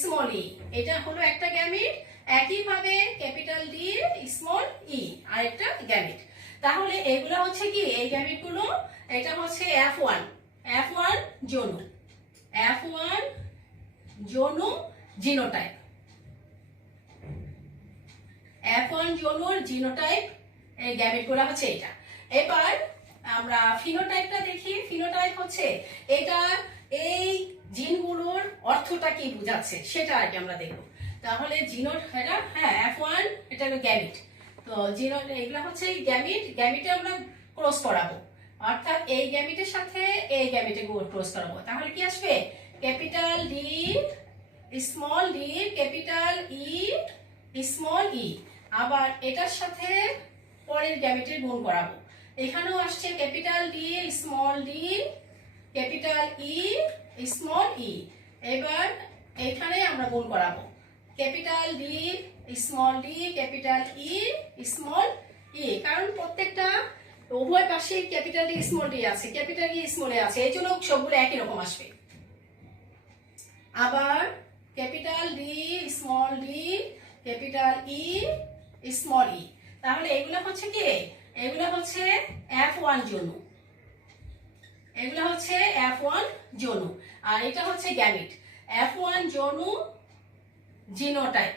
স্মল ই এটা হলো একটা গ্যামেট, একইভাবে ক্যাপিটাল ডি স্মল ই আরেকটা গ্যামেট। তাহলে এগুলো হচ্ছে কি, এই গ্যামেটগুলো এটা হচ্ছে F1 যৌন জিনোটাইপ, F1 যৌনর জিনোটাইপ এই গ্যামেটগুলো হচ্ছে এটা। এবার আমরা ফিনোটাইপটা দেখি। ফিনোটাইপ হচ্ছে এটা এই জিনগুলোর অর্থটা কি বোঝাচ্ছে সেটা আর কি আমরা দেখব। তাহলে জিনোট এটা, হ্যাঁ F1 এটা হলো গ্যামেট। তো জিনোট এগুলো হচ্ছে গ্যামেটে আমরা ক্রস করাবো, অর্থাৎ এই গ্যামেটের সাথে এই গ্যামেটে ক্রস করাবো। তাহলে কি আসবে, capital D small D capital E small E. আবার এটার সাথে পরের গ্যামেটের গুণ করাবো, এখানেও আসছে capital D small D capital E small E. এবার এখানে আমরা গুণ করাবো capital D small D capital E small E, কারণ প্রত্যেকটা উভয় পাশে ক্যাপিটাল ডি স্মল ডি আছে, ক্যাপিটাল ই স্মল এ আছে, এই জন্য সবগুলো একই রকম আসবে। আবার capital D small D capital E small ই। তাহলে এগুলো হচ্ছে কি, এগুলো হচ্ছে F1 যৌন, এগুলো হচ্ছে F1 যৌন, আর এটা হচ্ছে গ্যামেট F1 যৌন জিনোটাইপ।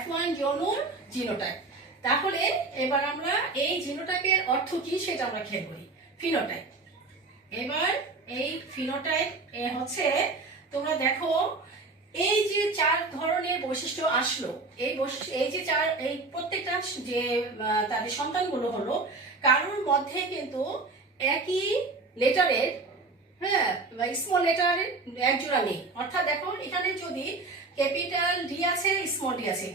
F1 যৌন জিনোটাইপ। তাহলে এবার আমরা এই জিনোটাইপের অর্থ কি সেটা আমরা খেয়াল করি। ফিনোটাইপ। এবার এই ফিনোটাইপ হচ্ছে, তোমরা দেখো এই যে 4 ধরনের বৈশিষ্ট্য আসলো, এই যে এই প্রত্যেকটা যে তাদের সন্তানগুলো হলো, কারোর মধ্যে কিন্তু একই লেটারের, হ্যাঁ, স্মল লেটার এক জোড়া নেই। অর্থাৎ দেখো এখানে যদি ক্যাপিটাল ডি আছে, স্মল ডি আছে,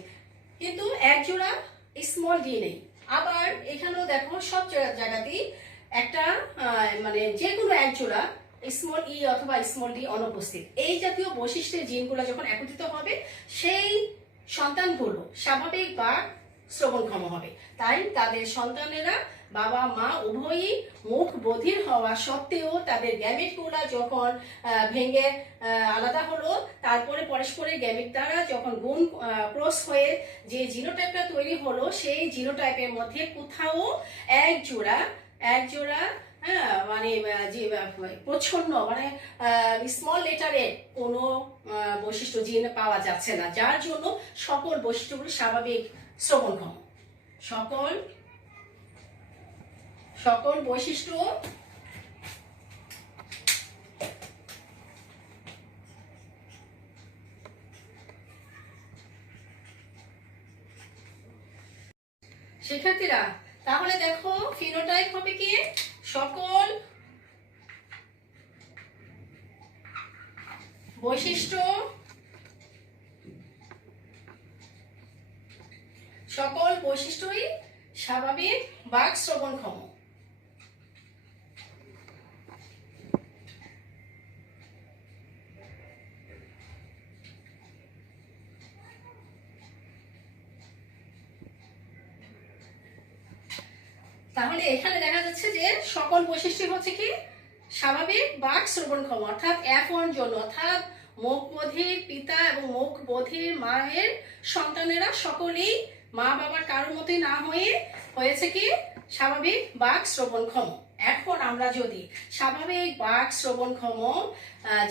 কিন্তু এক জোড়া স্মল ডি নেই। আবার এখানেও দেখো সব জায়গাতেই একটা মানে যে কোনো এক জোড়া স্মল ই অথবা স্মল ডি অনুপস্থিত। এই জাতীয় বৈশিষ্ট্যের জিনগুলো যখন একত্রিত হবে, সেই সন্তানগুলো স্বাভাবিক বা শ্রবণক্ষম হবে। তাই তাদের সন্তানেরা বাবা মা উভয়ই মুখ বধির হওয়া সত্ত্বেও তাদের গ্যামেটগুলা যখন ভেঙে আলাদা হলো, তারপরে পরস্পরের গ্যামেট দ্বারা যখন গুণ ক্রস হয়ে যে জিনোটাইপটা তৈরি হলো, সেই জিনোটাইপের মধ্যে কোথাও এক জোড়া হ্যাঁ, মানে যে প্রচ্ছন্ন মানে স্মল লেটারের কোনো বৈশিষ্ট্য জিন পাওয়া যাচ্ছে না, যার জন্য সকল বৈশিষ্ট্যগুলো স্বাভাবিক শ্রবণক্ষম। সকল বৈশিষ্ট্য শিক্ষার্থীরা, তাহলে দেখো ফিনোটাইপ হবে কি? সকল বৈশিষ্ট্যই স্বাভাবিক বাক শ্রবণক্ষম। তাহলে এখানে দেখা যাচ্ছে যে সকল বৈশিষ্ট্য হচ্ছে কি? স্বাভাবিক বাক শ্রবণক্ষম, অর্থাৎ F1 যৌন, অর্থাৎ মুখ বধির পিতা এবং মুখ বধির মায়ের সন্তানেরা সকলেই মা বাবার কারোর মতোই না হয়েছে কি? স্বাভাবিক বাক শ্রবণক্ষম। এখন আমরা যদি স্বাভাবিক বাক শ্রবণক্ষম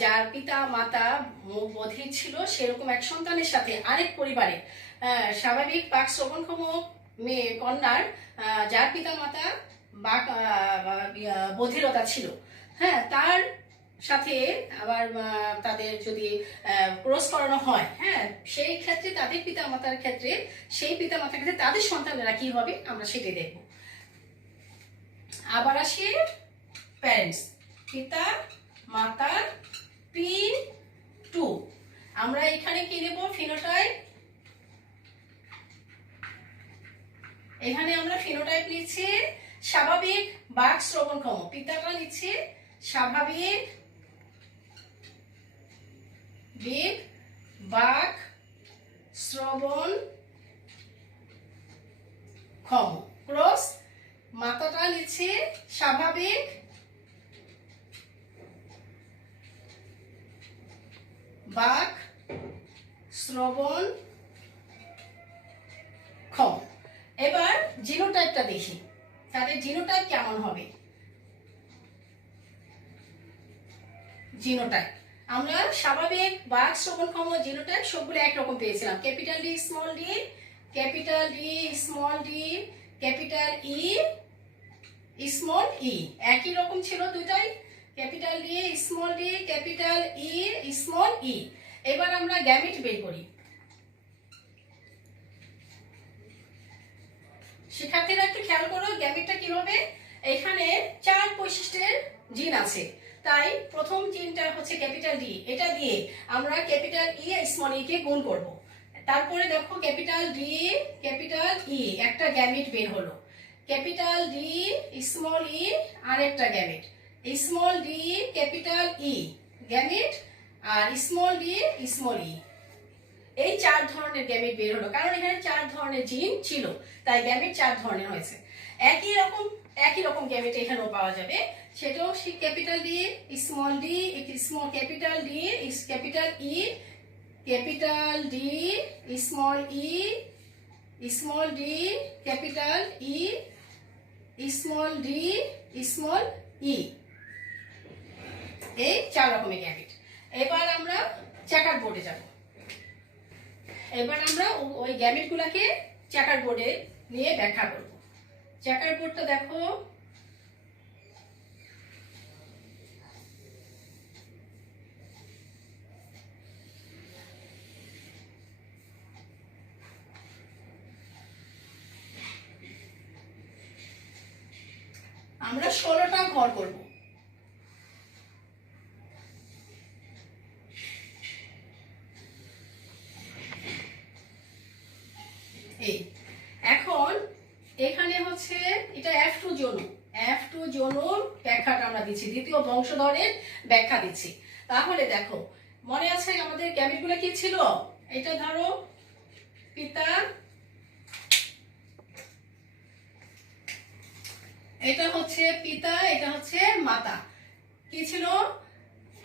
যার পিতা মাতা মুখ বধির ছিল, সেরকম এক সন্তানের সাথে আরেক পরিবারে স্বাভাবিক বাক শ্রবণক্ষম মেয়ে কন্যার যার পিতা মাতা বাক বধিরতা ছিল, হ্যাঁ, তার সাথে আবার তাদের যদি ক্রস করানো হয়, হ্যাঁ, সেই ক্ষেত্রে তাদের পিতা মাতার ক্ষেত্রে তাদের সন্তানেরা কি হবে আমরা সেটাই দেখব। আবার আসি প্যারেন্টস, পিতা মাতা P2। আমরা এখানে কি নেব? ফিনোটাইপ। এখানে আমরা ফিনোটাইপ নিচ্ছি স্বাভাবিক বাক শ্রবণক্ষম, পিতাটা নিচ্ছি স্বাভাবিক বাক শ্রবণক্ষম ক্রস, মাতাটা নিচ্ছে স্বাভাবিক বাক শ্রবণক্ষম। এবার জিনোটাইপটা দেখি, তাদের জিনোটাইপ কেমন হবে। জিনোটাইপ আমরা স্বাভাবিক বাক শ্রবণক্ষম জিনোটাইপ সবগুলো একরকম পেয়েছিলাম। Capital D small D, capital D small D, capital E small E, একই রকম ছিল দুটাই, capital D small D, capital E small E. এবার আমরা গ্যামেট বের করি। শিক্ষার্থীরা একটু খেয়াল করো গ্যামেটটা কি হবে। এখানে 4 বৈশিষ্ট্যের জিন আছে, তাই প্রথম জিনটা হচ্ছে ক্যাপিটাল ডি, এটা দিয়ে আমরা ক্যাপিটাল ই স্মল ই কে গুণ করব। তারপরে দেখো ক্যাপিটাল ডি ক্যাপিটাল ই, একটা গ্যামেট বের হলো। ক্যাপিটাল ডি স্মল ই আর একটা gamete, small D capital E gamete, আর স্মল ডি স্মল ই। এই 4 ধরনের গ্যামেট বের হলো, কারণ এখানে 4 ধরনের জিন ছিল, তাই গ্যামেট 4 ধরনের হয়েছে। একই রকম গ্যামেট এখানেও পাওয়া যাবে, সেটাও capital D small D, small capital D capital E, capital D small E, small D capital E, small D small E. এই 4 রকমের গ্যামেট। এবার আমরা চেকার বোর্ডে যাব। এবার আমরা ওই গ্যামেটগুলোকে চেকার বোর্ডে নিয়ে ব্যাখ্যা করব। চেকার বোর্ডটা দেখো, আমরা 16টা ঘর করব। এখন এখানে হচ্ছে এটা F2 জোন, F2 জোনুর ব্যাখ্যাটা আমরা দিচ্ছি, দ্বিতীয় বংশধরের ব্যাখ্যা দিচ্ছি। তাহলে দেখো, মনে আছে আমাদের গ্যামেটগুলো কি ছিল? এটা ধরো পিতা, এটা হচ্ছে পিতা, এটা হচ্ছে মাতা। কি ছিল?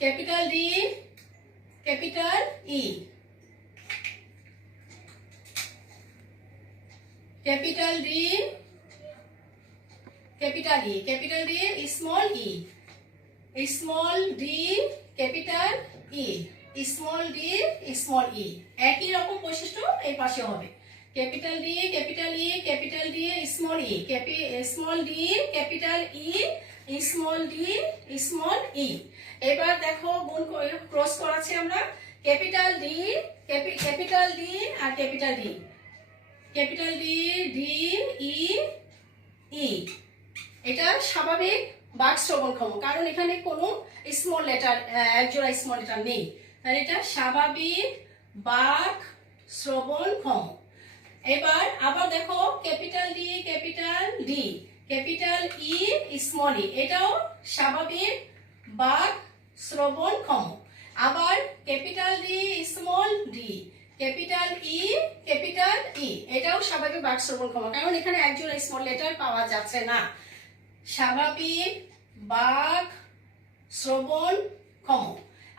Capital D, capital E, capital D, capital E, capital D small E, small D capital E, small D small E. একই রকম বৈশিষ্ট্য এই পাশে হবে। Capital D, capital E, capital D small E, small D capital E, small D small E. এবার দেখো গুণ cross করাচ্ছি আমরা। ক্যাপিটাল ডি, ক্যাপিটাল ডি আর capital D, capital D, D E E. এটা স্বাভাবিক বাক শ্রবণক্ষম, কারণ এখানে কোনো স্মল লেটার, একজোড়া স্মল লেটার নেই, তাহলে এটা স্বাভাবিক বাক শ্রবণক্ষম। এবার আবার দেখো capital D, capital D, capital E small E, এটাও স্বাভাবিক বাক শ্রবণক্ষম। আবার capital D small D, capital E, capital E, এটাও স্বাভাবিক বাক শ্রবণক্ষম, কারণ এখানে একজোড়া স্মল লেটার পাওয়া যাচ্ছে না। স্বাভাবিক বাক শ্রবণক্ষম।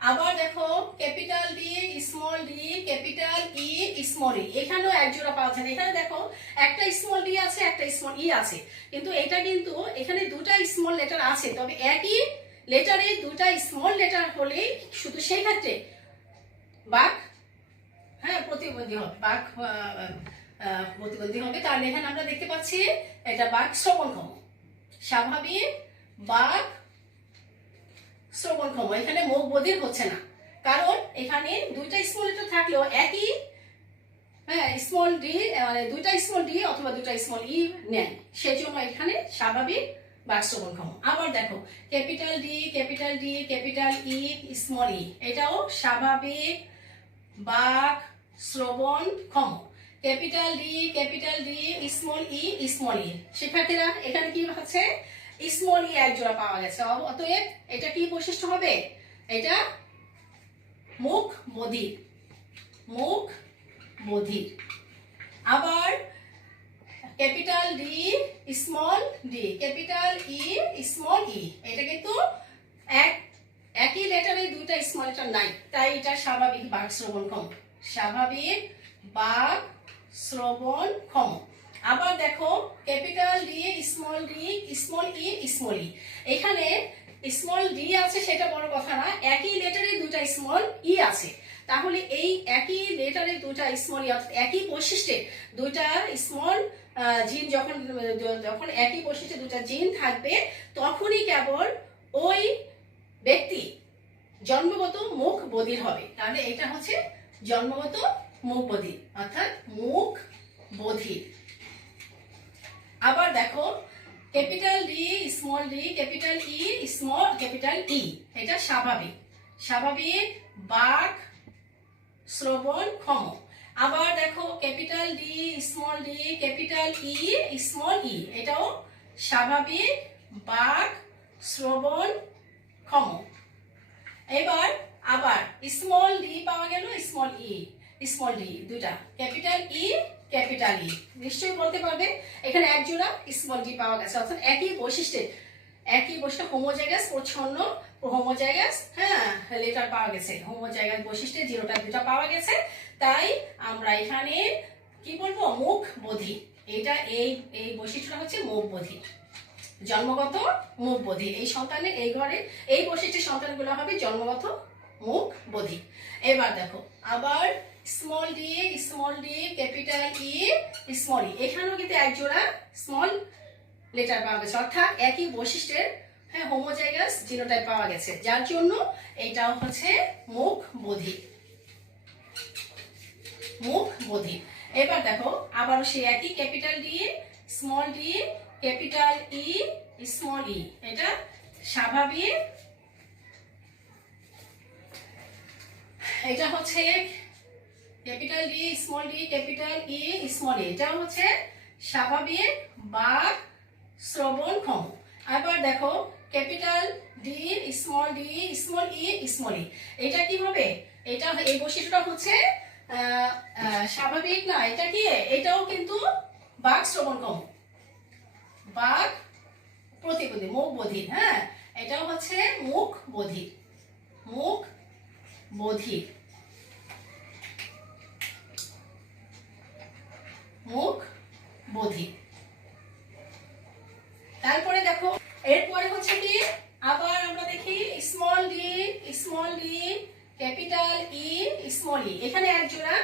আবার দেখো capital D small D, capital E small E, এখানেও একজোড়া পাওয়া যায় না। এখানে দেখো একটা স্মল ডি আছে, একটা স্মল ই আছে, কিন্তু এটা কিন্তু এখানে দুটা স্মল লেটার আছে, তবে একই লেটারে দুটা স্মল লেটার হলেই শুধু সেই ক্ষেত্রে বাক প্রতিবন্ধী হবে, বাক প্রতিবন্ধী হবে। তাহলে এখানে আমরা দেখতে পাচ্ছি এটা বাক শ্রবণক্ষম, স্বাভাবিক বাক শ্রবণক্ষম। এখানে মুখ বধির হচ্ছে না, কারণ এখানে দুইটা স্মল লেটার থাকলেও একই স্মল ডি, মানে দুইটা স্মল ডি অথবা দুইটা স্মল ই নেন, সেজন্য এখানে স্বাভাবিক বাক শ্রবণক্ষম। আবার দেখো capital D, capital D, capital E small E, এটাও স্বাভাবিক বাক শ্রবণক্ষম। Capital D, capital D small E small E. শিক্ষার্থীরা এখানে কি হচ্ছে? স্মল ই এক জোড়া পাওয়া গেছে, অতএব এটা কি বৈশিষ্ট্য হবে? এটা মুখ বধির, মুখ বধির। আবার capital D small D, capital E small E, এটা কিন্তু একই লেটারে দুইটা স্মল লেটার নাই, তাই এটা স্বাভাবিক বাক শ্রবণক্ষম, স্বাভাবিক বাক শ্রবণক্ষম। আবার দেখো capital D small E small E, এখানে স্মল ডি আছে সেটা বড় কথা না, একই লেটারে দুইটা স্মল ই আছে, তাহলে এই একই লেটারে দুইটা স্মল ই অর্থাৎ একই বৈশিষ্ট্যে দুইটা স্মল জিন যখন একই বৈশিষ্ট্যে দুইটা জিন থাকবে, তখনই কেবল ওই ব্যক্তি জন্মগত মুখ বধির হবে। তাহলে এটা হচ্ছে জন্মগত মুখ বধির, অর্থাৎ মুখ বধির। আবার দেখো capital D small D, capital E small capital E, এটা স্বাভাবিক, স্বাভাবিক বাক শ্রবণক্ষম। আবার দেখো capital D small D, capital E small E, এটাও স্বাভাবিক বাক শ্রবণক্ষম। এবার আবার স্মল ডি পাওয়া গেল, স্মল ডি দুটা, ক্যাপিটাল ই ক্যাপিটাল ই, নিশ্চয়ই বলতে পারবে এখানে এক জোড়া স্মল ডি পাওয়া গেছে, অর্থাৎ একই বৈশিষ্ট্যে, একই বৈশিষ্ট্য হোমোজাইগাস প্রচ্ছন্ন, হোমোজাইগাস লেটার পাওয়া গেছে, হোমোজাইগাস বৈশিষ্ট্যে জিরোটা দুটা পাওয়া গেছে, তাই আমরা এখানে কি বলবো? মুখ বধির। এটা এই বৈশিষ্ট্যটা হচ্ছে মুখ বধির, জন্মগত মুখ বধির। এই সন্তানের এই ঘরে এই বৈশিষ্ট্যের সন্তানগুলো হবে জন্মগত মুখ বধির। এবার দেখো আবার small D capital E small E, এখানেও কিন্তু এক জোড়া স্মল লেটার পাওয়া গেছে, অর্থাৎ একই বৈশিষ্ট্যের হোমোজাইগাস জিনোটাইপ পাওয়া গেছে, যার জন্য এটাও হচ্ছে মুখ বধির। মুখ বধির। এবার দেখো আবারও সে একই capital D capital E small E, এটা স্বাভাবিক, এটা হচ্ছে capital D capital E small E, এটা হচ্ছে স্বাভাবিক বাক শ্রবণক্ষম। আবার দেখো capital D small E small E, এটা কি হবে? এটা এই বৈশিষ্ট্যটা হচ্ছে স্বাভাবিক না, এটা কি? এটাও কিন্তু বাক শ্রবণক্ষম, বাক প্রতিবন্ধী, মুখ বধির। হ্যাঁ, এটাও হচ্ছে মুখ বধির, মুখ বধির, মুখ বধির। তারপরে দেখো এরপরে হচ্ছে কি, আবার আমরা দেখি small D capital E small E, এখানে এক জোড়া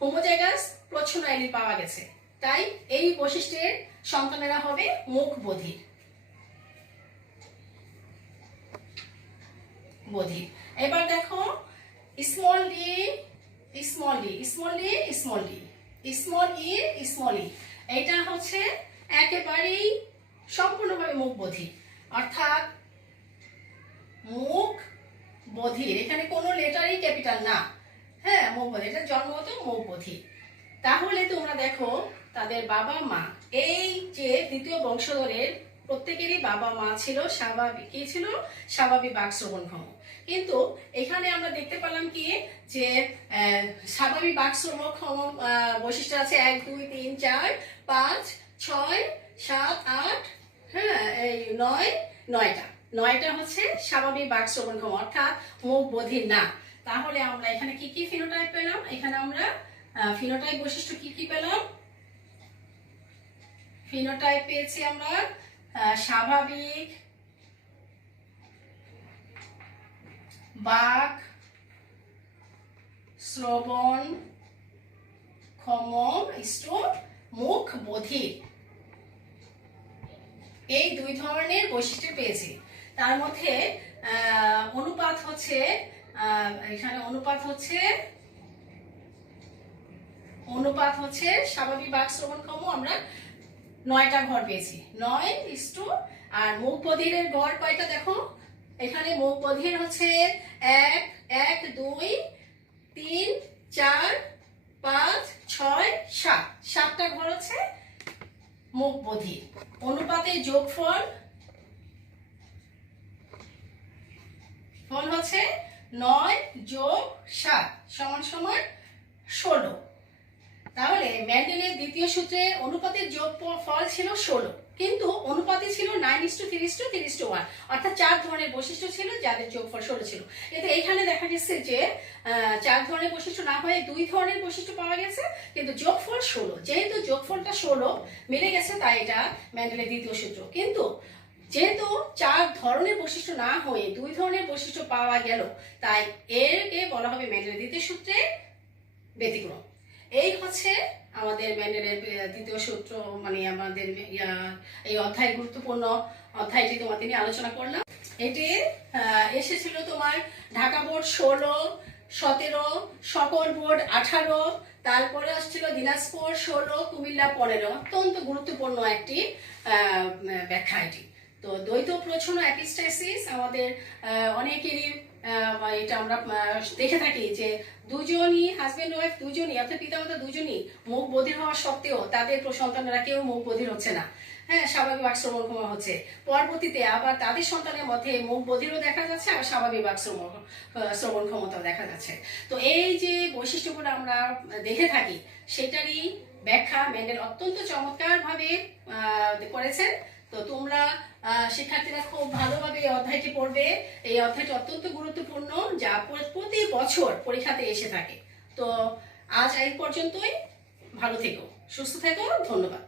হোমোজাইগাস প্রচ্ছন্ন অ্যালিল পাওয়া গেছে, তাই এই বৈশিষ্ট্যের সন্তানেরা হবে মুখ বধির। বধির। এবার দেখো স্মল ডি এটা হচ্ছে একেবারেই সম্পূর্ণভাবে মুখ বধির, অর্থাৎ মুখ বধির, এখানে কোনো লেটারই ক্যাপিটাল না। হ্যাঁ, মুখ বধির, এটা জন্মগত মুখ বধির। তাহলে তোমরা দেখো তাদের বাবা মা, এই যে দ্বিতীয় বংশধরের প্রত্যেকেরই বাবা মা ছিল স্বাভাবিক, কি ছিল? স্বাভাবিক বাক শ্রবণক্ষম। কিন্তু এখানে আমরা দেখতে পেলাম কি, যে স্বাভাবিক বাক শ্রবণক্ষম বৈশিষ্ট্য আছে 1 2 3 4 5 6 7 8, হ্যাঁ এই 9টা হচ্ছে স্বাভাবিক বাক শ্রবণক্ষম, অর্থাৎ মুখ বধির না। তাহলে আমরা এখানে কি কি ফিনোটাইপ পেলাম? এখানে আমরা ফিনোটাইপ বৈশিষ্ট্য কি কি পেলাম? ফিনোটাইপ পেয়েছি আমরা স্বাভাবিক বাক শ্রবণ ক্ষম মুখ বধির, এই দুই ধরনের বৈশিষ্ট্য পেয়েছি। তার মধ্যে অনুপাত হচ্ছে এখানে অনুপাত হচ্ছে স্বাভাবিক বাক শ্রবণক্ষম আমরা 9টা ঘর পেয়েছি, 9:, আর মুখ বধিরের ঘর কয়টা দেখো? এখানে মুখ বধির হচ্ছে 1 1 2 3 4 5 6 7, 7টা ঘর হচ্ছে মুখ বধির। অনুপাতের যোগফল হচ্ছে 9 + 7 = 16। তাহলে মেন্ডেলের দ্বিতীয় সূত্রে অনুপাতের যোগফল ছিল 16, কিন্তু অনুপাতে ছিল 9:3:3:1, অর্থাৎ 4 ধরনের বৈশিষ্ট্য ছিল যাদের যোগফল 16 ছিল। এতে এইখানে দেখা গেছে যে 4 ধরনের বৈশিষ্ট্য না হয়ে 2 ধরনের বৈশিষ্ট্য পাওয়া গেছে, কিন্তু যোগফল 16। যেহেতু যোগফলটা 16 মিলে গেছে, তাই এটা মেন্ডেলের দ্বিতীয় সূত্র। কিন্তু যেহেতু 4 ধরনের বৈশিষ্ট্য না হয়ে 2 ধরনের বৈশিষ্ট্য পাওয়া গেল, তাই এরকে বলা হবে মেন্ডেলের দ্বিতীয় সূত্রে ব্যতিক্রম। এই হচ্ছে আমাদের মেন্ডেলের দ্বিতীয় সূত্র, মানে আমাদের এই অধ্যায় গুরুত্বপূর্ণ অধ্যায়টি তোমাদের নিয়ে আলোচনা করলাম। এটি এসেছিল তোমার ঢাকা বোর্ড 16, 17, সকল বোর্ড 18, তারপরে আসছিল দিনাজপুর 16, কুমিল্লা 15। অত্যন্ত গুরুত্বপূর্ণ একটি ব্যাখ্যা এটি। তো দ্বৈত প্রচ্ছন্ন এপিস্টাসিস আমাদের অনেকেরই এটা আমরা দেখে থাকি যে দুজনই হাজবেন্ড ওয়াইফ দুজনই, অর্থাৎ পিতামাতা দুজনই মুখ বধির হওয়া সত্ত্বেও তাদের সন্তানেরা কেউ মুখ বধির হচ্ছে না। হ্যাঁ, স্বাভাবিক বাক শ্রবণক্ষম হচ্ছে। পরবর্তীতে আবার তাদের সন্তানের মধ্যে মুখ বধিরও দেখা যাচ্ছে, আবার স্বাভাবিক বাক শ্রবণ ক্ষমতাও দেখা যাচ্ছে। তো এই যে বৈশিষ্ট্যগুলো আমরা দেখে থাকি, সেটারই ব্যাখ্যা মেন্ডেল অত্যন্ত চমৎকার ভাবে করেছেন। তো তোমরা শিক্ষার্থীরা খুব ভালোভাবে এই অধ্যায়টি পড়বে। এই অধ্যায়টি অত্যন্ত গুরুত্বপূর্ণ, যা প্রতি বছর পরীক্ষাতে এসে থাকে। তো আজ এই পর্যন্তই। ভালো থেকো, সুস্থ থেকো, ধন্যবাদ।